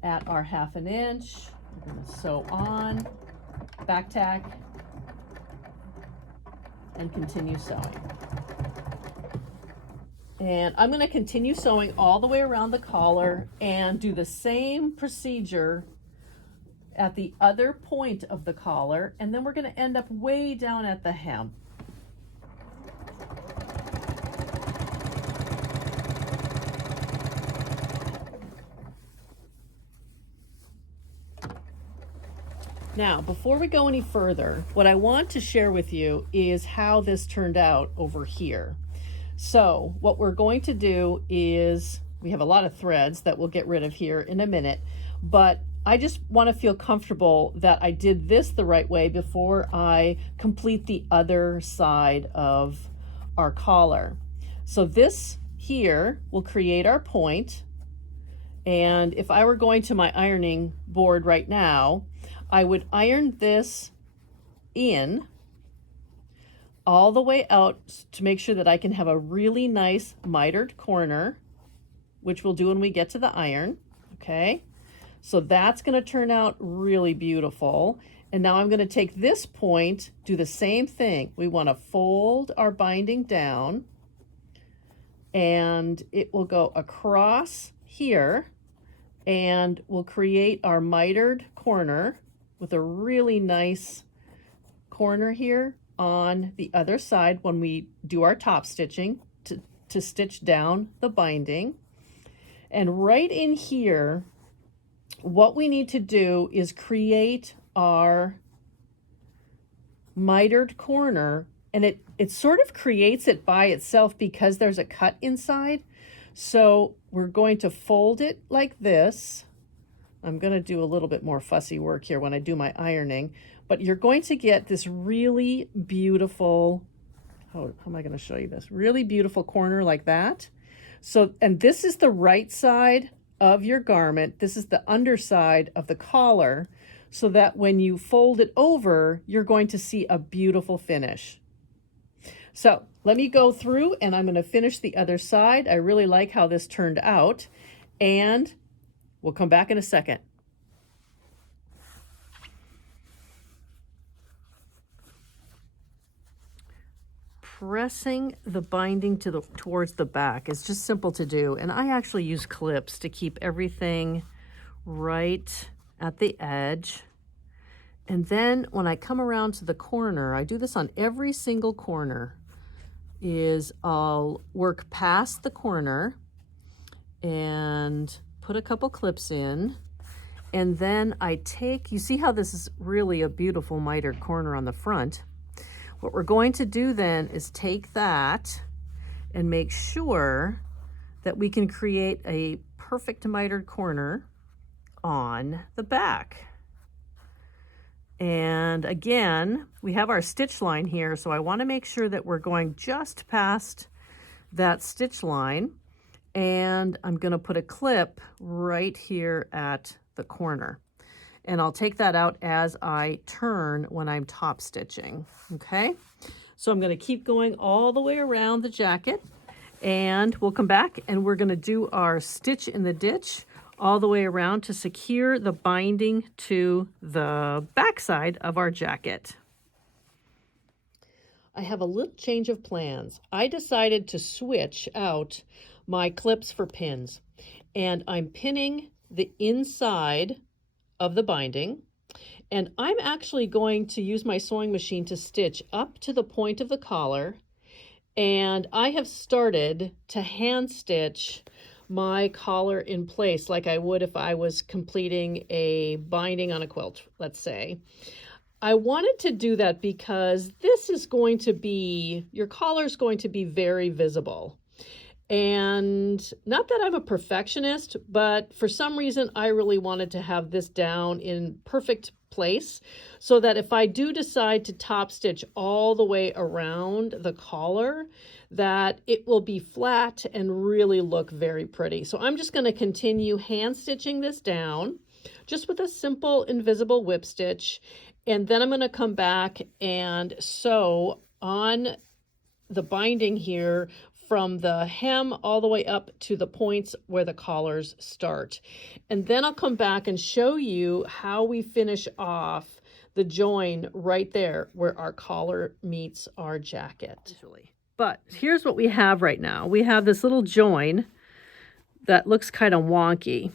at our 1/2 inch. We're going to sew on, back tack, and continue sewing. And I'm going to continue sewing all the way around the collar and do the same procedure at the other point of the collar, and then we're going to end up way down at the hem. Now, before we go any further, what I want to share with you is how this turned out over here. So what we're going to do is, we have a lot of threads that we'll get rid of here in a minute, but I just want to feel comfortable that I did this the right way before I complete the other side of our collar. So this here will create our point, and if I were going to my ironing board right now, I would iron this in all the way out to make sure that I can have a really nice mitered corner, which we'll do when we get to the iron. Okay, so that's going to turn out really beautiful. And now I'm going to take this point, do the same thing. We want to fold our binding down, and it will go across here, and we'll create our mitered corner with a really nice corner here on the other side when we do our top stitching to stitch down the binding. And right in here, what we need to do is create our mitered corner, and it sort of creates it by itself because there's a cut inside. So we're going to fold it like this. I'm going to do a little bit more fussy work here when I do my ironing, but you're going to get this really beautiful, how am I going to show you this? Really beautiful corner like that. So, and this is the right side of your garment. This is the underside of the collar, so that when you fold it over, you're going to see a beautiful finish. So let me go through and I'm going to finish the other side. I really like how this turned out, and we'll come back in a second. Pressing the binding towards the back is just simple to do, and I actually use clips to keep everything right at the edge. And then when I come around to the corner, I do this on every single corner, is I'll work past the corner and put a couple clips in, And then I take, you see how this is really a beautiful mitered corner on the front. What we're going to do then is take that and make sure that we can create a perfect mitered corner on the back. And again, we have our stitch line here, so I want to make sure that we're going just past that stitch line, and I'm going to put a clip right here at the corner. And I'll take that out as I turn when I'm top stitching, okay? So I'm going to keep going all the way around the jacket, and we'll come back and we're going to do our stitch in the ditch all the way around to secure the binding to the backside of our jacket. I have a little change of plans. I decided to switch out my clips for pins, and I'm pinning the inside of the binding, and I'm actually going to use my sewing machine to stitch up to the point of the collar, and I have started to hand stitch my collar in place like I would if I was completing a binding on a quilt, let's say. I wanted to do that because this is going to be, your collar is going to be very visible. And not that I'm a perfectionist, but for some reason I really wanted to have this down in perfect place so that if I do decide to top stitch all the way around the collar, that it will be flat and really look very pretty. So I'm just going to continue hand stitching this down just with a simple invisible whip stitch, and then I'm going to come back and sew on the binding here from the hem all the way up to the points where the collars start. And then I'll come back and show you how we finish off the join right there where our collar meets our jacket. But here's what we have right now. We have this little join that looks kind of wonky.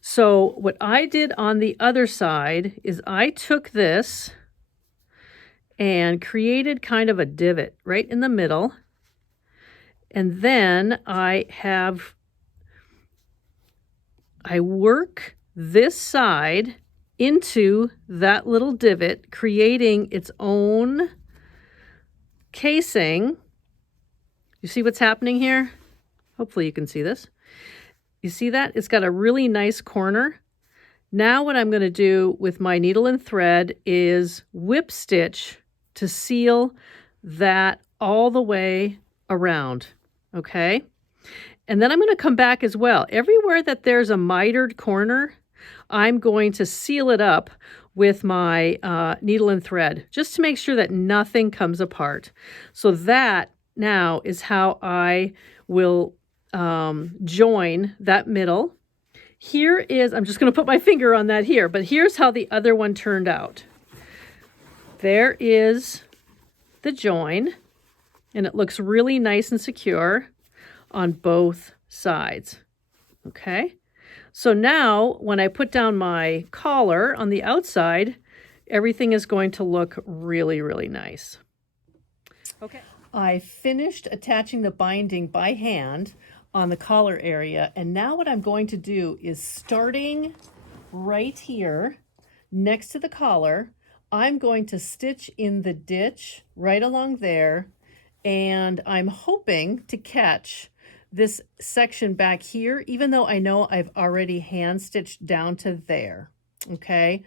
So what I did on the other side is I took this and created kind of a divot right in the middle. And then I work this side into that little divot, creating its own casing. You see what's happening here? Hopefully you can see this. You see that? It's got a really nice corner. Now what I'm going to do with my needle and thread is whip stitch to seal that all the way around. Okay, and then I'm going to come back as well. Everywhere that there's a mitered corner, I'm going to seal it up with my needle and thread just to make sure that nothing comes apart. So that now is how I will join that middle. Here is, I'm just going to put my finger on that here, but here's how the other one turned out. There is the join, and it looks really nice and secure on both sides. Okay, so now when I put down my collar on the outside, everything is going to look really, really nice. Okay, I finished attaching the binding by hand on the collar area, and now what I'm going to do is, starting right here next to the collar, I'm going to stitch in the ditch right along there, and I'm hoping to catch this section back here, even though I know I've already hand stitched down to there. Okay,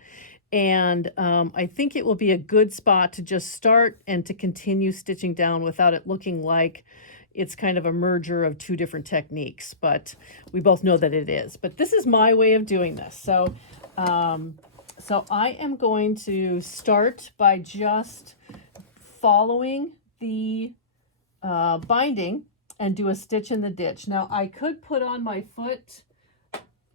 and I think it will be a good spot to just start and to continue stitching down without it looking like it's kind of a merger of two different techniques, but we both know that it is. But this is my way of doing this. So so I am going to start by just following the binding and do a stitch in the ditch. Now I could put on my foot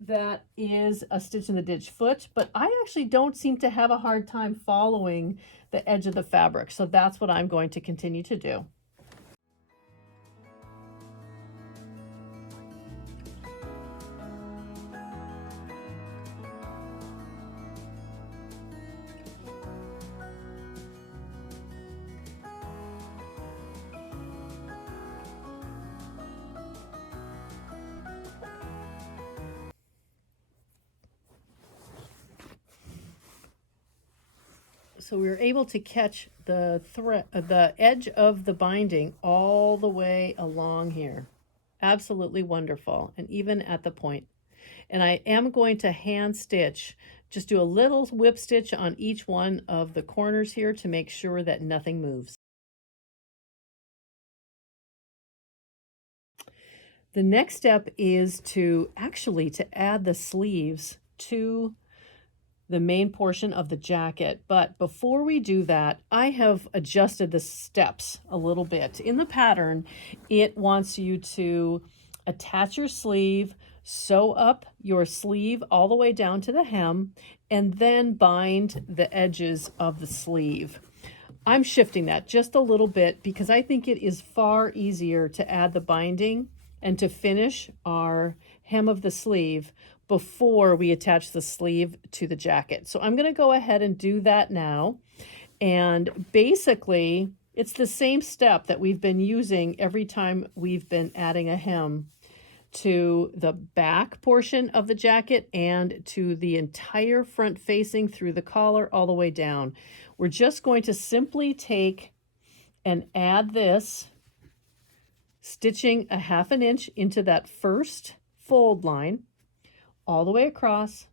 that is a stitch in the ditch foot, but I actually don't seem to have a hard time following the edge of the fabric. So that's what I'm going to continue to do. So we were able to catch the the edge of the binding all the way along here. Absolutely wonderful, and even at the point. And I am going to hand stitch, just do a little whip stitch on each one of the corners here to make sure that nothing moves. The next step is to add the sleeves to the main portion of the jacket. But before we do that, I have adjusted the steps a little bit. In the pattern, it wants you to attach your sleeve, sew up your sleeve all the way down to the hem, and then bind the edges of the sleeve. I'm shifting that just a little bit because I think it is far easier to add the binding and to finish our hem of the sleeve before we attach the sleeve to the jacket. So I'm going to go ahead and do that now. And basically, it's the same step that we've been using every time we've been adding a hem to the back portion of the jacket and to the entire front facing through the collar all the way down. We're just going to simply take and add this, stitching a 1/2 inch into that first fold line all the way across,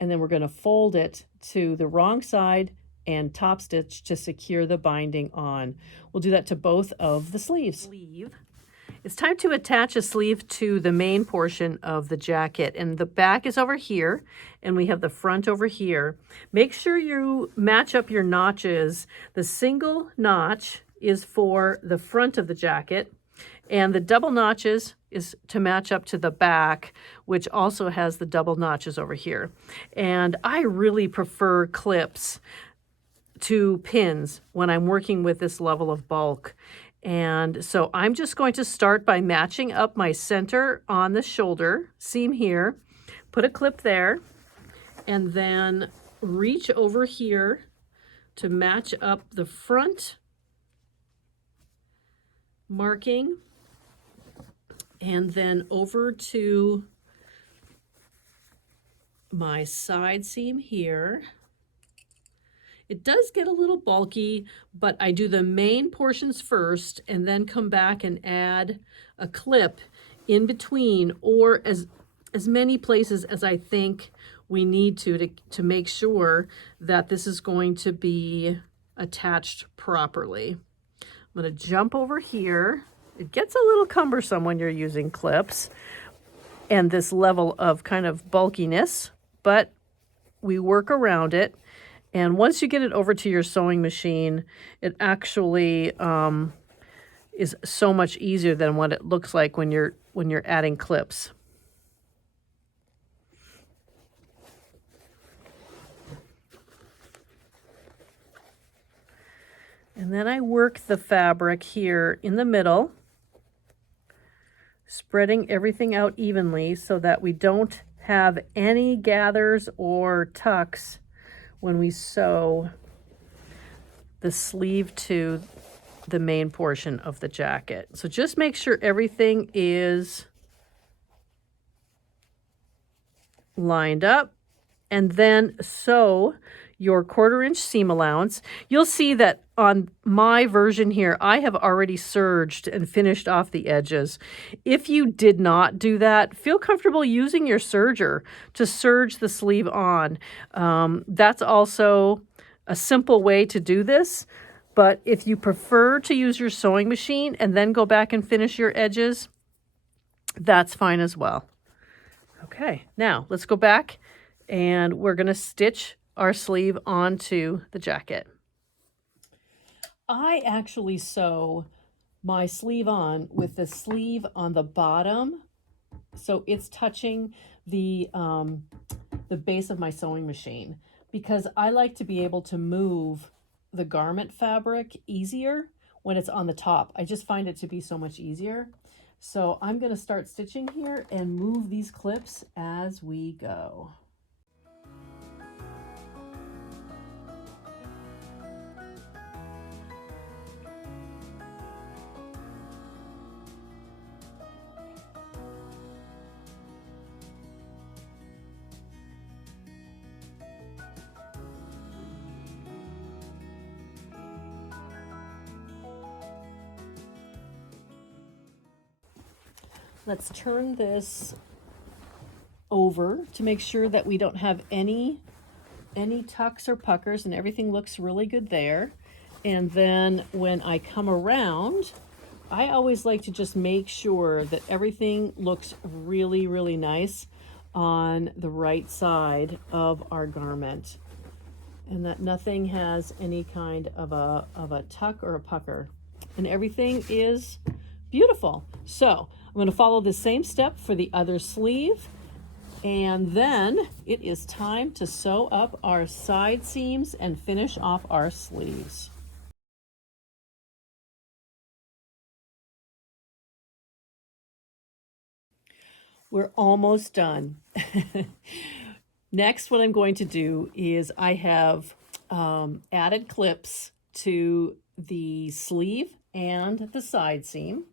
and then we're going to fold it to the wrong side and top stitch to secure the binding on. We'll do that to both of the sleeves. It's time to attach a sleeve to the main portion of the jacket, and the back is over here and we have the front over here. Make sure you match up your notches. The single notch is for the front of the jacket, and the double notches is to match up to the back, which also has the double notches over here. And I really prefer clips to pins when I'm working with this level of bulk. And so I'm just going to start by matching up my center on the shoulder seam here, put a clip there, and then reach over here to match up the front marking, and then over to my side seam here. It does get a little bulky, but I do the main portions first and then come back and add a clip in between, or as many places as I think we need to make sure that this is going to be attached properly. I'm going to jump over here. It gets a little cumbersome when you're using clips and this level of kind of bulkiness, but we work around it. And once you get it over to your sewing machine, it actually is so much easier than what it looks like when you're adding clips. And then I work the fabric here in the middle, spreading everything out evenly so that we don't have any gathers or tucks when we sew the sleeve to the main portion of the jacket. So just make sure everything is lined up, and then sew your 1/4 inch seam allowance. You'll see that on my version here, I have already serged and finished off the edges. If you did not do that, feel comfortable using your serger to serge the sleeve on. That's also a simple way to do this, but if you prefer to use your sewing machine and then go back and finish your edges, that's fine as well. Okay, now let's go back and we're going to stitch our sleeve onto the jacket. I actually sew my sleeve on with the sleeve on the bottom, so it's touching the base of my sewing machine, because I like to be able to move the garment fabric easier when it's on the top. I just find it to be so much easier. So I'm going to start stitching here and move these clips as we go. Let's turn this over to make sure that we don't have any tucks or puckers, and everything looks really good there. And then when I come around, I always like to just make sure that everything looks really, really nice on the right side of our garment, and that nothing has any kind of a tuck or a pucker, and everything is beautiful. So I'm going to follow the same step for the other sleeve, and then it is time to sew up our side seams and finish off our sleeves. We're almost done. Next, what I'm going to do is I have added clips to the sleeve and the side seam.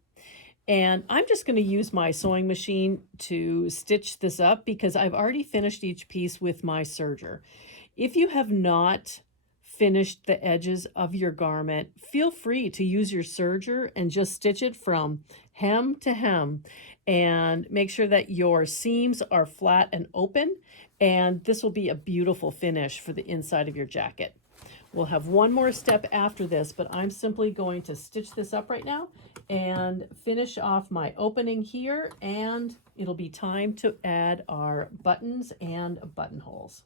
And I'm just going to use my sewing machine to stitch this up because I've already finished each piece with my serger. If you have not finished the edges of your garment, feel free to use your serger and just stitch it from hem to hem, and make sure that your seams are flat and open, and this will be a beautiful finish for the inside of your jacket. We'll have one more step after this, but I'm simply going to stitch this up right now and finish off my opening here, and it'll be time to add our buttons and buttonholes.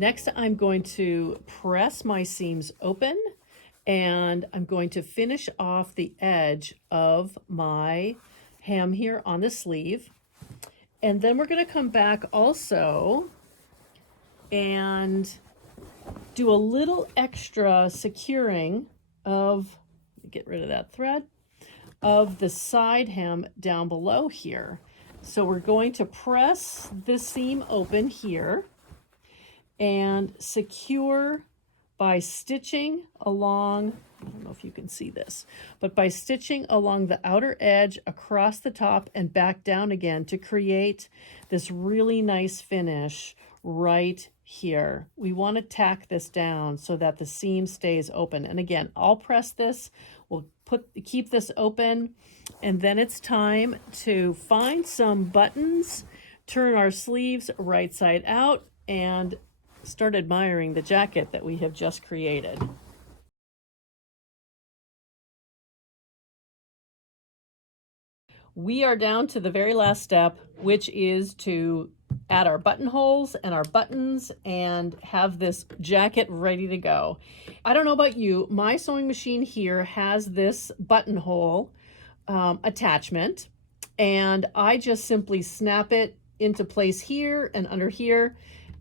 Next, I'm going to press my seams open, and I'm going to finish off the edge of my hem here on the sleeve. And then we're going to come back also and do a little extra securing of, get rid of that thread, of the side hem down below here. So we're going to press this seam open here and secure by stitching along, I don't know if you can see this, but by stitching along the outer edge across the top and back down again to create this really nice finish right here. We want to tack this down so that the seam stays open. And again, I'll press this, we'll keep this open, and then it's time to find some buttons, turn our sleeves right side out, and start admiring the jacket that we have just created. We are down to the very last step, which is to add our buttonholes and our buttons and have this jacket ready to go. I don't know about you, my sewing machine here has this buttonhole attachment, and I just simply snap it into place here and under here,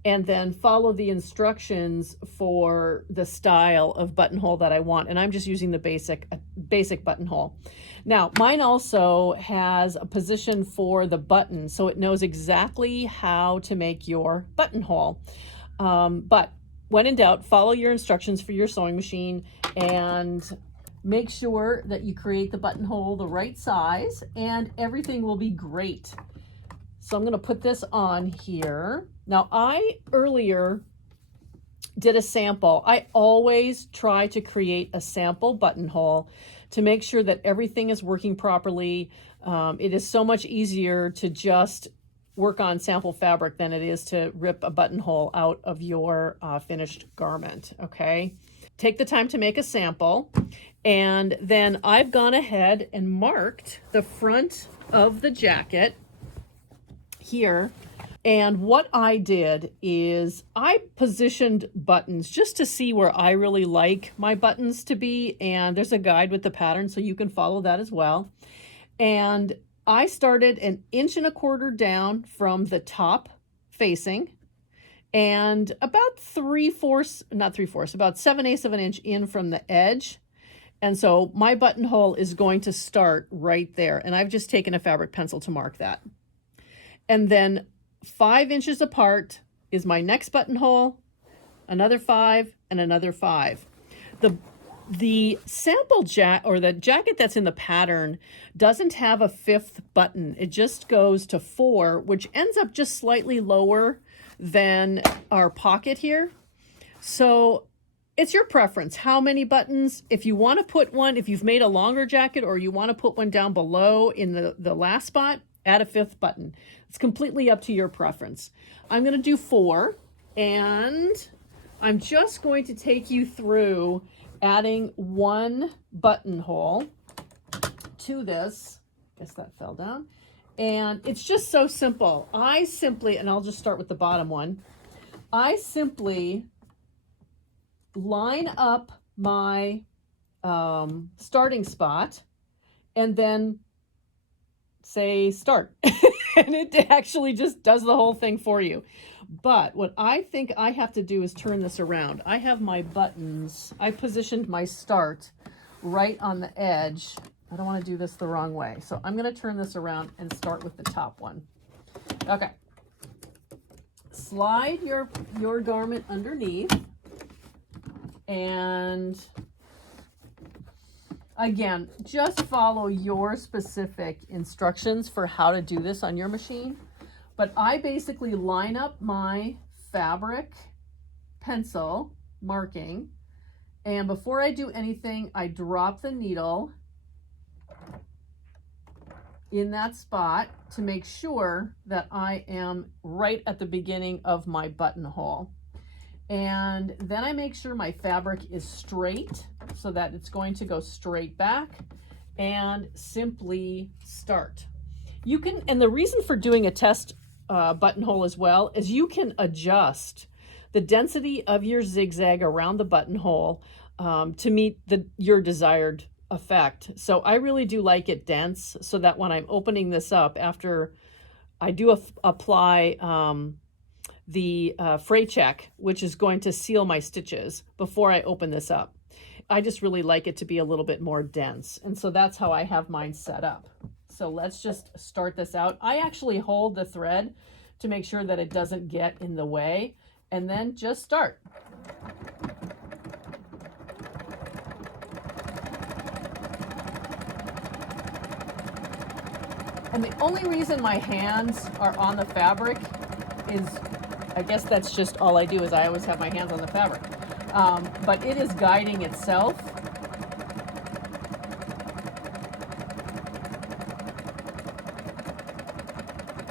and then follow the instructions for the style of buttonhole that I want. And I'm just using the basic buttonhole. Now, mine also has a position for the button, so it knows exactly how to make your buttonhole. But when in doubt, follow your instructions for your sewing machine and make sure that you create the buttonhole the right size, and everything will be great. So I'm going to put this on here. Now, I earlier did a sample. I always try to create a sample buttonhole to make sure that everything is working properly. It is so much easier to just work on sample fabric than it is to rip a buttonhole out of your finished garment, okay? Take the time to make a sample, and then I've gone ahead and marked the front of the jacket here. And what I did is I positioned buttons just to see where I really like my buttons to be. And there's a guide with the pattern, so you can follow that as well. And I started 1.25 inches down from the top facing, and about 3/4, not 3/4, about 7/8 of an inch in from the edge. And so my buttonhole is going to start right there. And I've just taken a fabric pencil to mark that. And then 5 inches apart is my next buttonhole, another 5, and another 5. The sample or the jacket that's in the pattern doesn't have a 5th button. It just goes to 4, which ends up just slightly lower than our pocket here. So it's your preference. How many buttons? If you want to put one, if you've made a longer jacket or you want to put one down below in the last spot, add a 5th button. It's completely up to your preference. I'm going to do 4, and I'm just going to take you through adding 1 buttonhole to this. Guess that fell down. And it's just so simple. And I'll just start with the bottom one. I simply line up my starting spot and then say start. And it actually just does the whole thing for you. But what I think I have to do is turn this around. I have my buttons. I positioned my start right on the edge. I don't want to do this the wrong way. So I'm going to turn this around and start with the top one. Okay. Slide your garment underneath. And again, just follow your specific instructions for how to do this on your machine. But I basically line up my fabric pencil marking, and before I do anything, I drop the needle in that spot to make sure that I am right at the beginning of my buttonhole. And then I make sure my fabric is straight so that it's going to go straight back, and simply start. You can, and the reason for doing a test buttonhole as well is you can adjust the density of your zigzag around the buttonhole to meet your desired effect. So I really do like it dense so that when I'm opening this up, after I do apply the fray check, which is going to seal my stitches before I open this up, I just really like it to be a little bit more dense. And so that's how I have mine set up. So let's just start this out. I actually hold the thread to make sure that it doesn't get in the way, and then just start. And the only reason my hands are on the fabric is, I guess that's just all I do, is I always have my hands on the fabric. But it is guiding itself.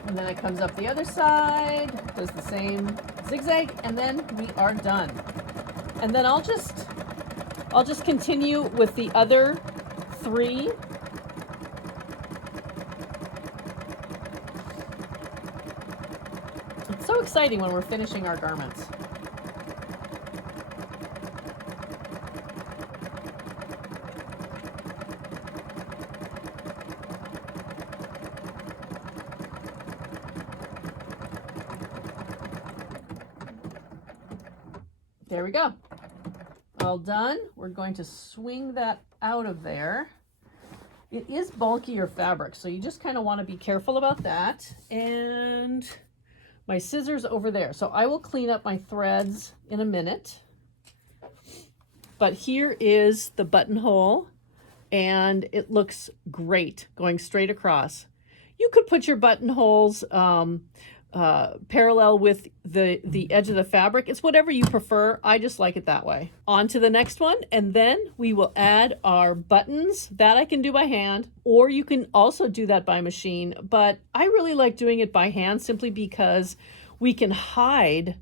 And then it comes up the other side, does the same zigzag, and then we are done. And then I'll just continue with the other 3. It's so exciting when we're finishing our garments. There we go. All done. We're going to swing that out of there. It is bulkier fabric, so you just kind of want to be careful about that. And my scissors over there. So I will clean up my threads in a minute. But here is the buttonhole, and it looks great going straight across. You could put your buttonholes parallel with the edge of the fabric. It's whatever you prefer. I just like it that way. On to the next one, and then we will add our buttons. That I can do by hand, or you can also do that by machine, but I really like doing it by hand simply because we can hide,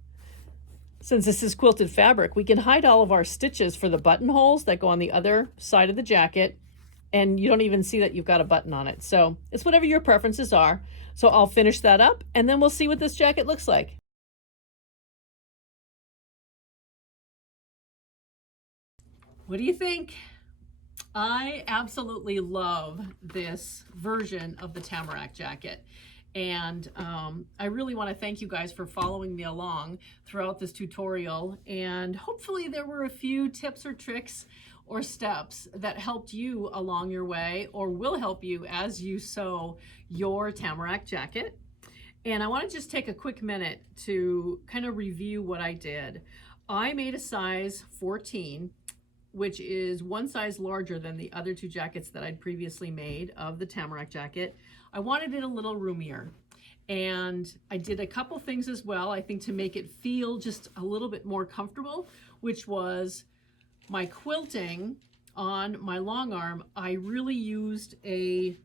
since this is quilted fabric, we can hide all of our stitches for the buttonholes that go on the other side of the jacket, and you don't even see that you've got a button on it. So it's whatever your preferences are. So I'll finish that up, and then we'll see what this jacket looks like. What do you think? I absolutely love this version of the Tamarack jacket. And I really want to thank you guys for following me along throughout this tutorial. And hopefully there were a few tips or tricks or steps that helped you along your way, or will help you as you sew your Tamarack jacket. And I want to just take a quick minute to kind of review what I did. I made a size 14, which is one size larger than the other two jackets that I'd previously made of the Tamarack jacket. I wanted it a little roomier. And I did a couple things as well, I think, to make it feel just a little bit more comfortable, which was my quilting on my long arm. I really used a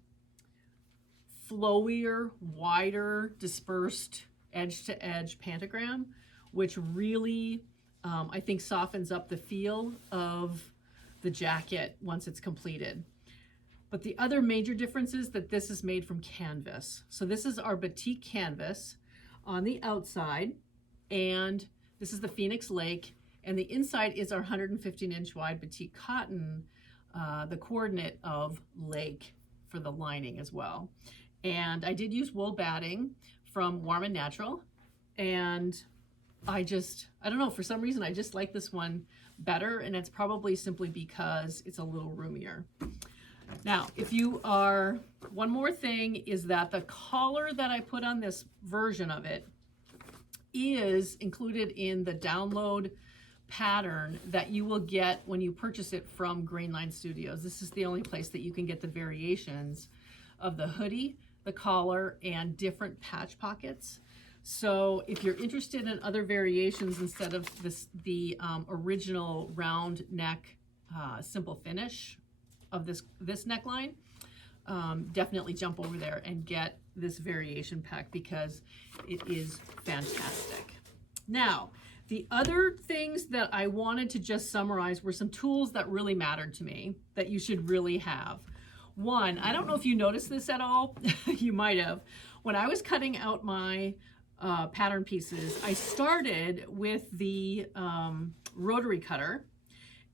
flowier, wider, dispersed edge-to-edge pentagram, which really, I think, softens up the feel of the jacket once it's completed. But the other major difference is that this is made from canvas. So this is our batik canvas on the outside, and this is the Phoenix Lake, and the inside is our 115-inch wide batik cotton, the coordinate of lake for the lining as well. And I did use wool batting from Warm and Natural, and I don't know, for some reason I just like this one better, and it's probably simply because it's a little roomier. Now, one more thing is that the collar that I put on this version of it is included in the download pattern that you will get when you purchase it from Grainline Studios. This is the only place that you can get the variations of the hoodie, the collar, and different patch pockets. So if you're interested in other variations instead of the original round neck simple finish of this neckline, definitely jump over there and get this variation pack because it is fantastic. Now, the other things that I wanted to just summarize were some tools that really mattered to me that you should really have. One, I don't know if you noticed this at all, you might have. When I was cutting out my pattern pieces, I started with the rotary cutter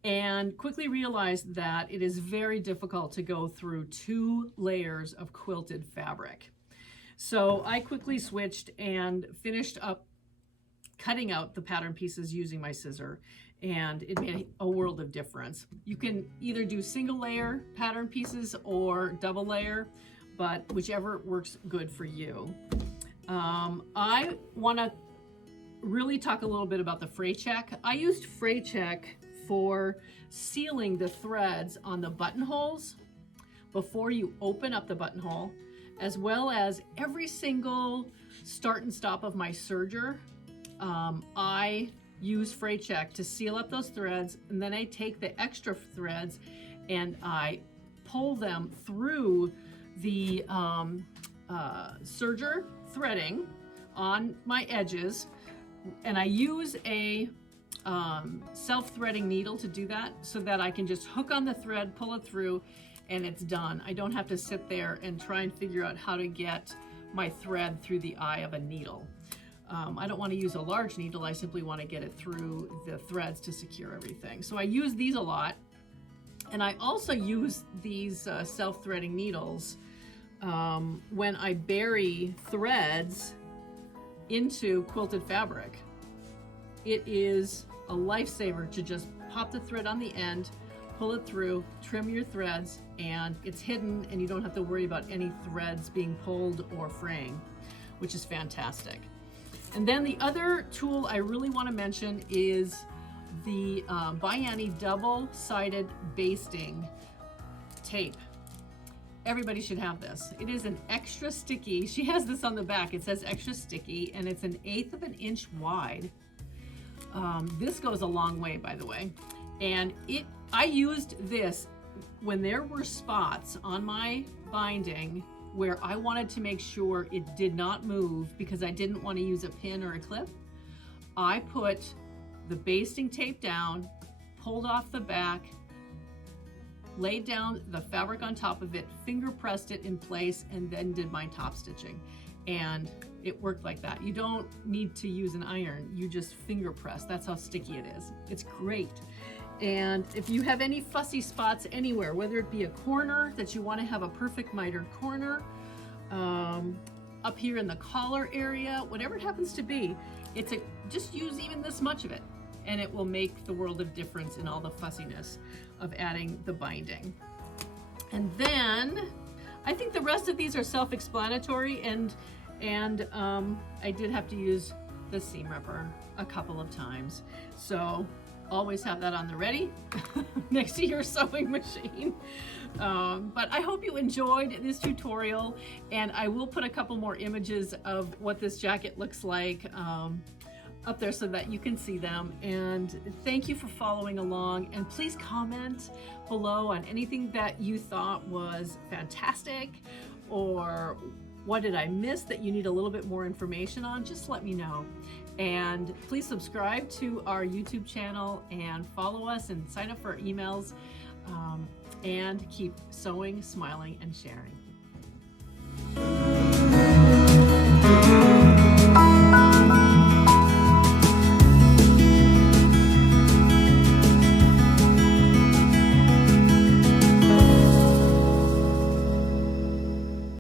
and quickly realized that it is very difficult to go through 2 layers of quilted fabric. So I quickly switched and finished up cutting out the pattern pieces using my scissor, and it made a world of difference. You can either do single layer pattern pieces or double layer, but whichever works good for you. I want to really talk a little bit about the fray check. I used fray check for sealing the threads on the buttonholes before you open up the buttonhole, as well as every single start and stop of my serger. I use fray check to seal up those threads, and then I take the extra threads and I pull them through the serger threading on my edges, and I use a self-threading needle to do that so that I can just hook on the thread, pull it through, and it's done. I don't have to sit there and try and figure out how to get my thread through the eye of a needle. I don't want to use a large needle, I simply want to get it through the threads to secure everything. So I use these a lot, and I also use these self-threading needles when I bury threads into quilted fabric. It is a lifesaver to just pop the thread on the end, pull it through, trim your threads, and it's hidden and you don't have to worry about any threads being pulled or fraying, which is fantastic. And then the other tool I really want to mention is the Diane double-sided basting tape. Everybody should have this. It is an extra sticky. She has this on the back. It says extra sticky, and it's 1/8 of an inch wide. This goes a long way, by the way. And I used this when there were spots on my binding where I wanted to make sure it did not move because I didn't want to use a pin or a clip. I put the basting tape down, pulled off the back, laid down the fabric on top of it, finger pressed it in place, and then did my top stitching. And it worked like that. You don't need to use an iron, you just finger press. That's how sticky it is. It's great. And if you have any fussy spots anywhere, whether it be a corner that you want to have a perfect mitered corner, up here in the collar area, whatever it happens to be, just use even this much of it, and it will make the world of difference in all the fussiness of adding the binding. And then I think the rest of these are self-explanatory, and And I did have to use the seam ripper a couple of times. So always have that on the ready next to your sewing machine. But I hope you enjoyed this tutorial, and I will put a couple more images of what this jacket looks like up there so that you can see them. And thank you for following along, and please comment below on anything that you thought was fantastic, or what did I miss that you need a little bit more information on. Just let me know. And please subscribe to our YouTube channel and follow us and sign up for emails, and keep sewing, smiling, and sharing.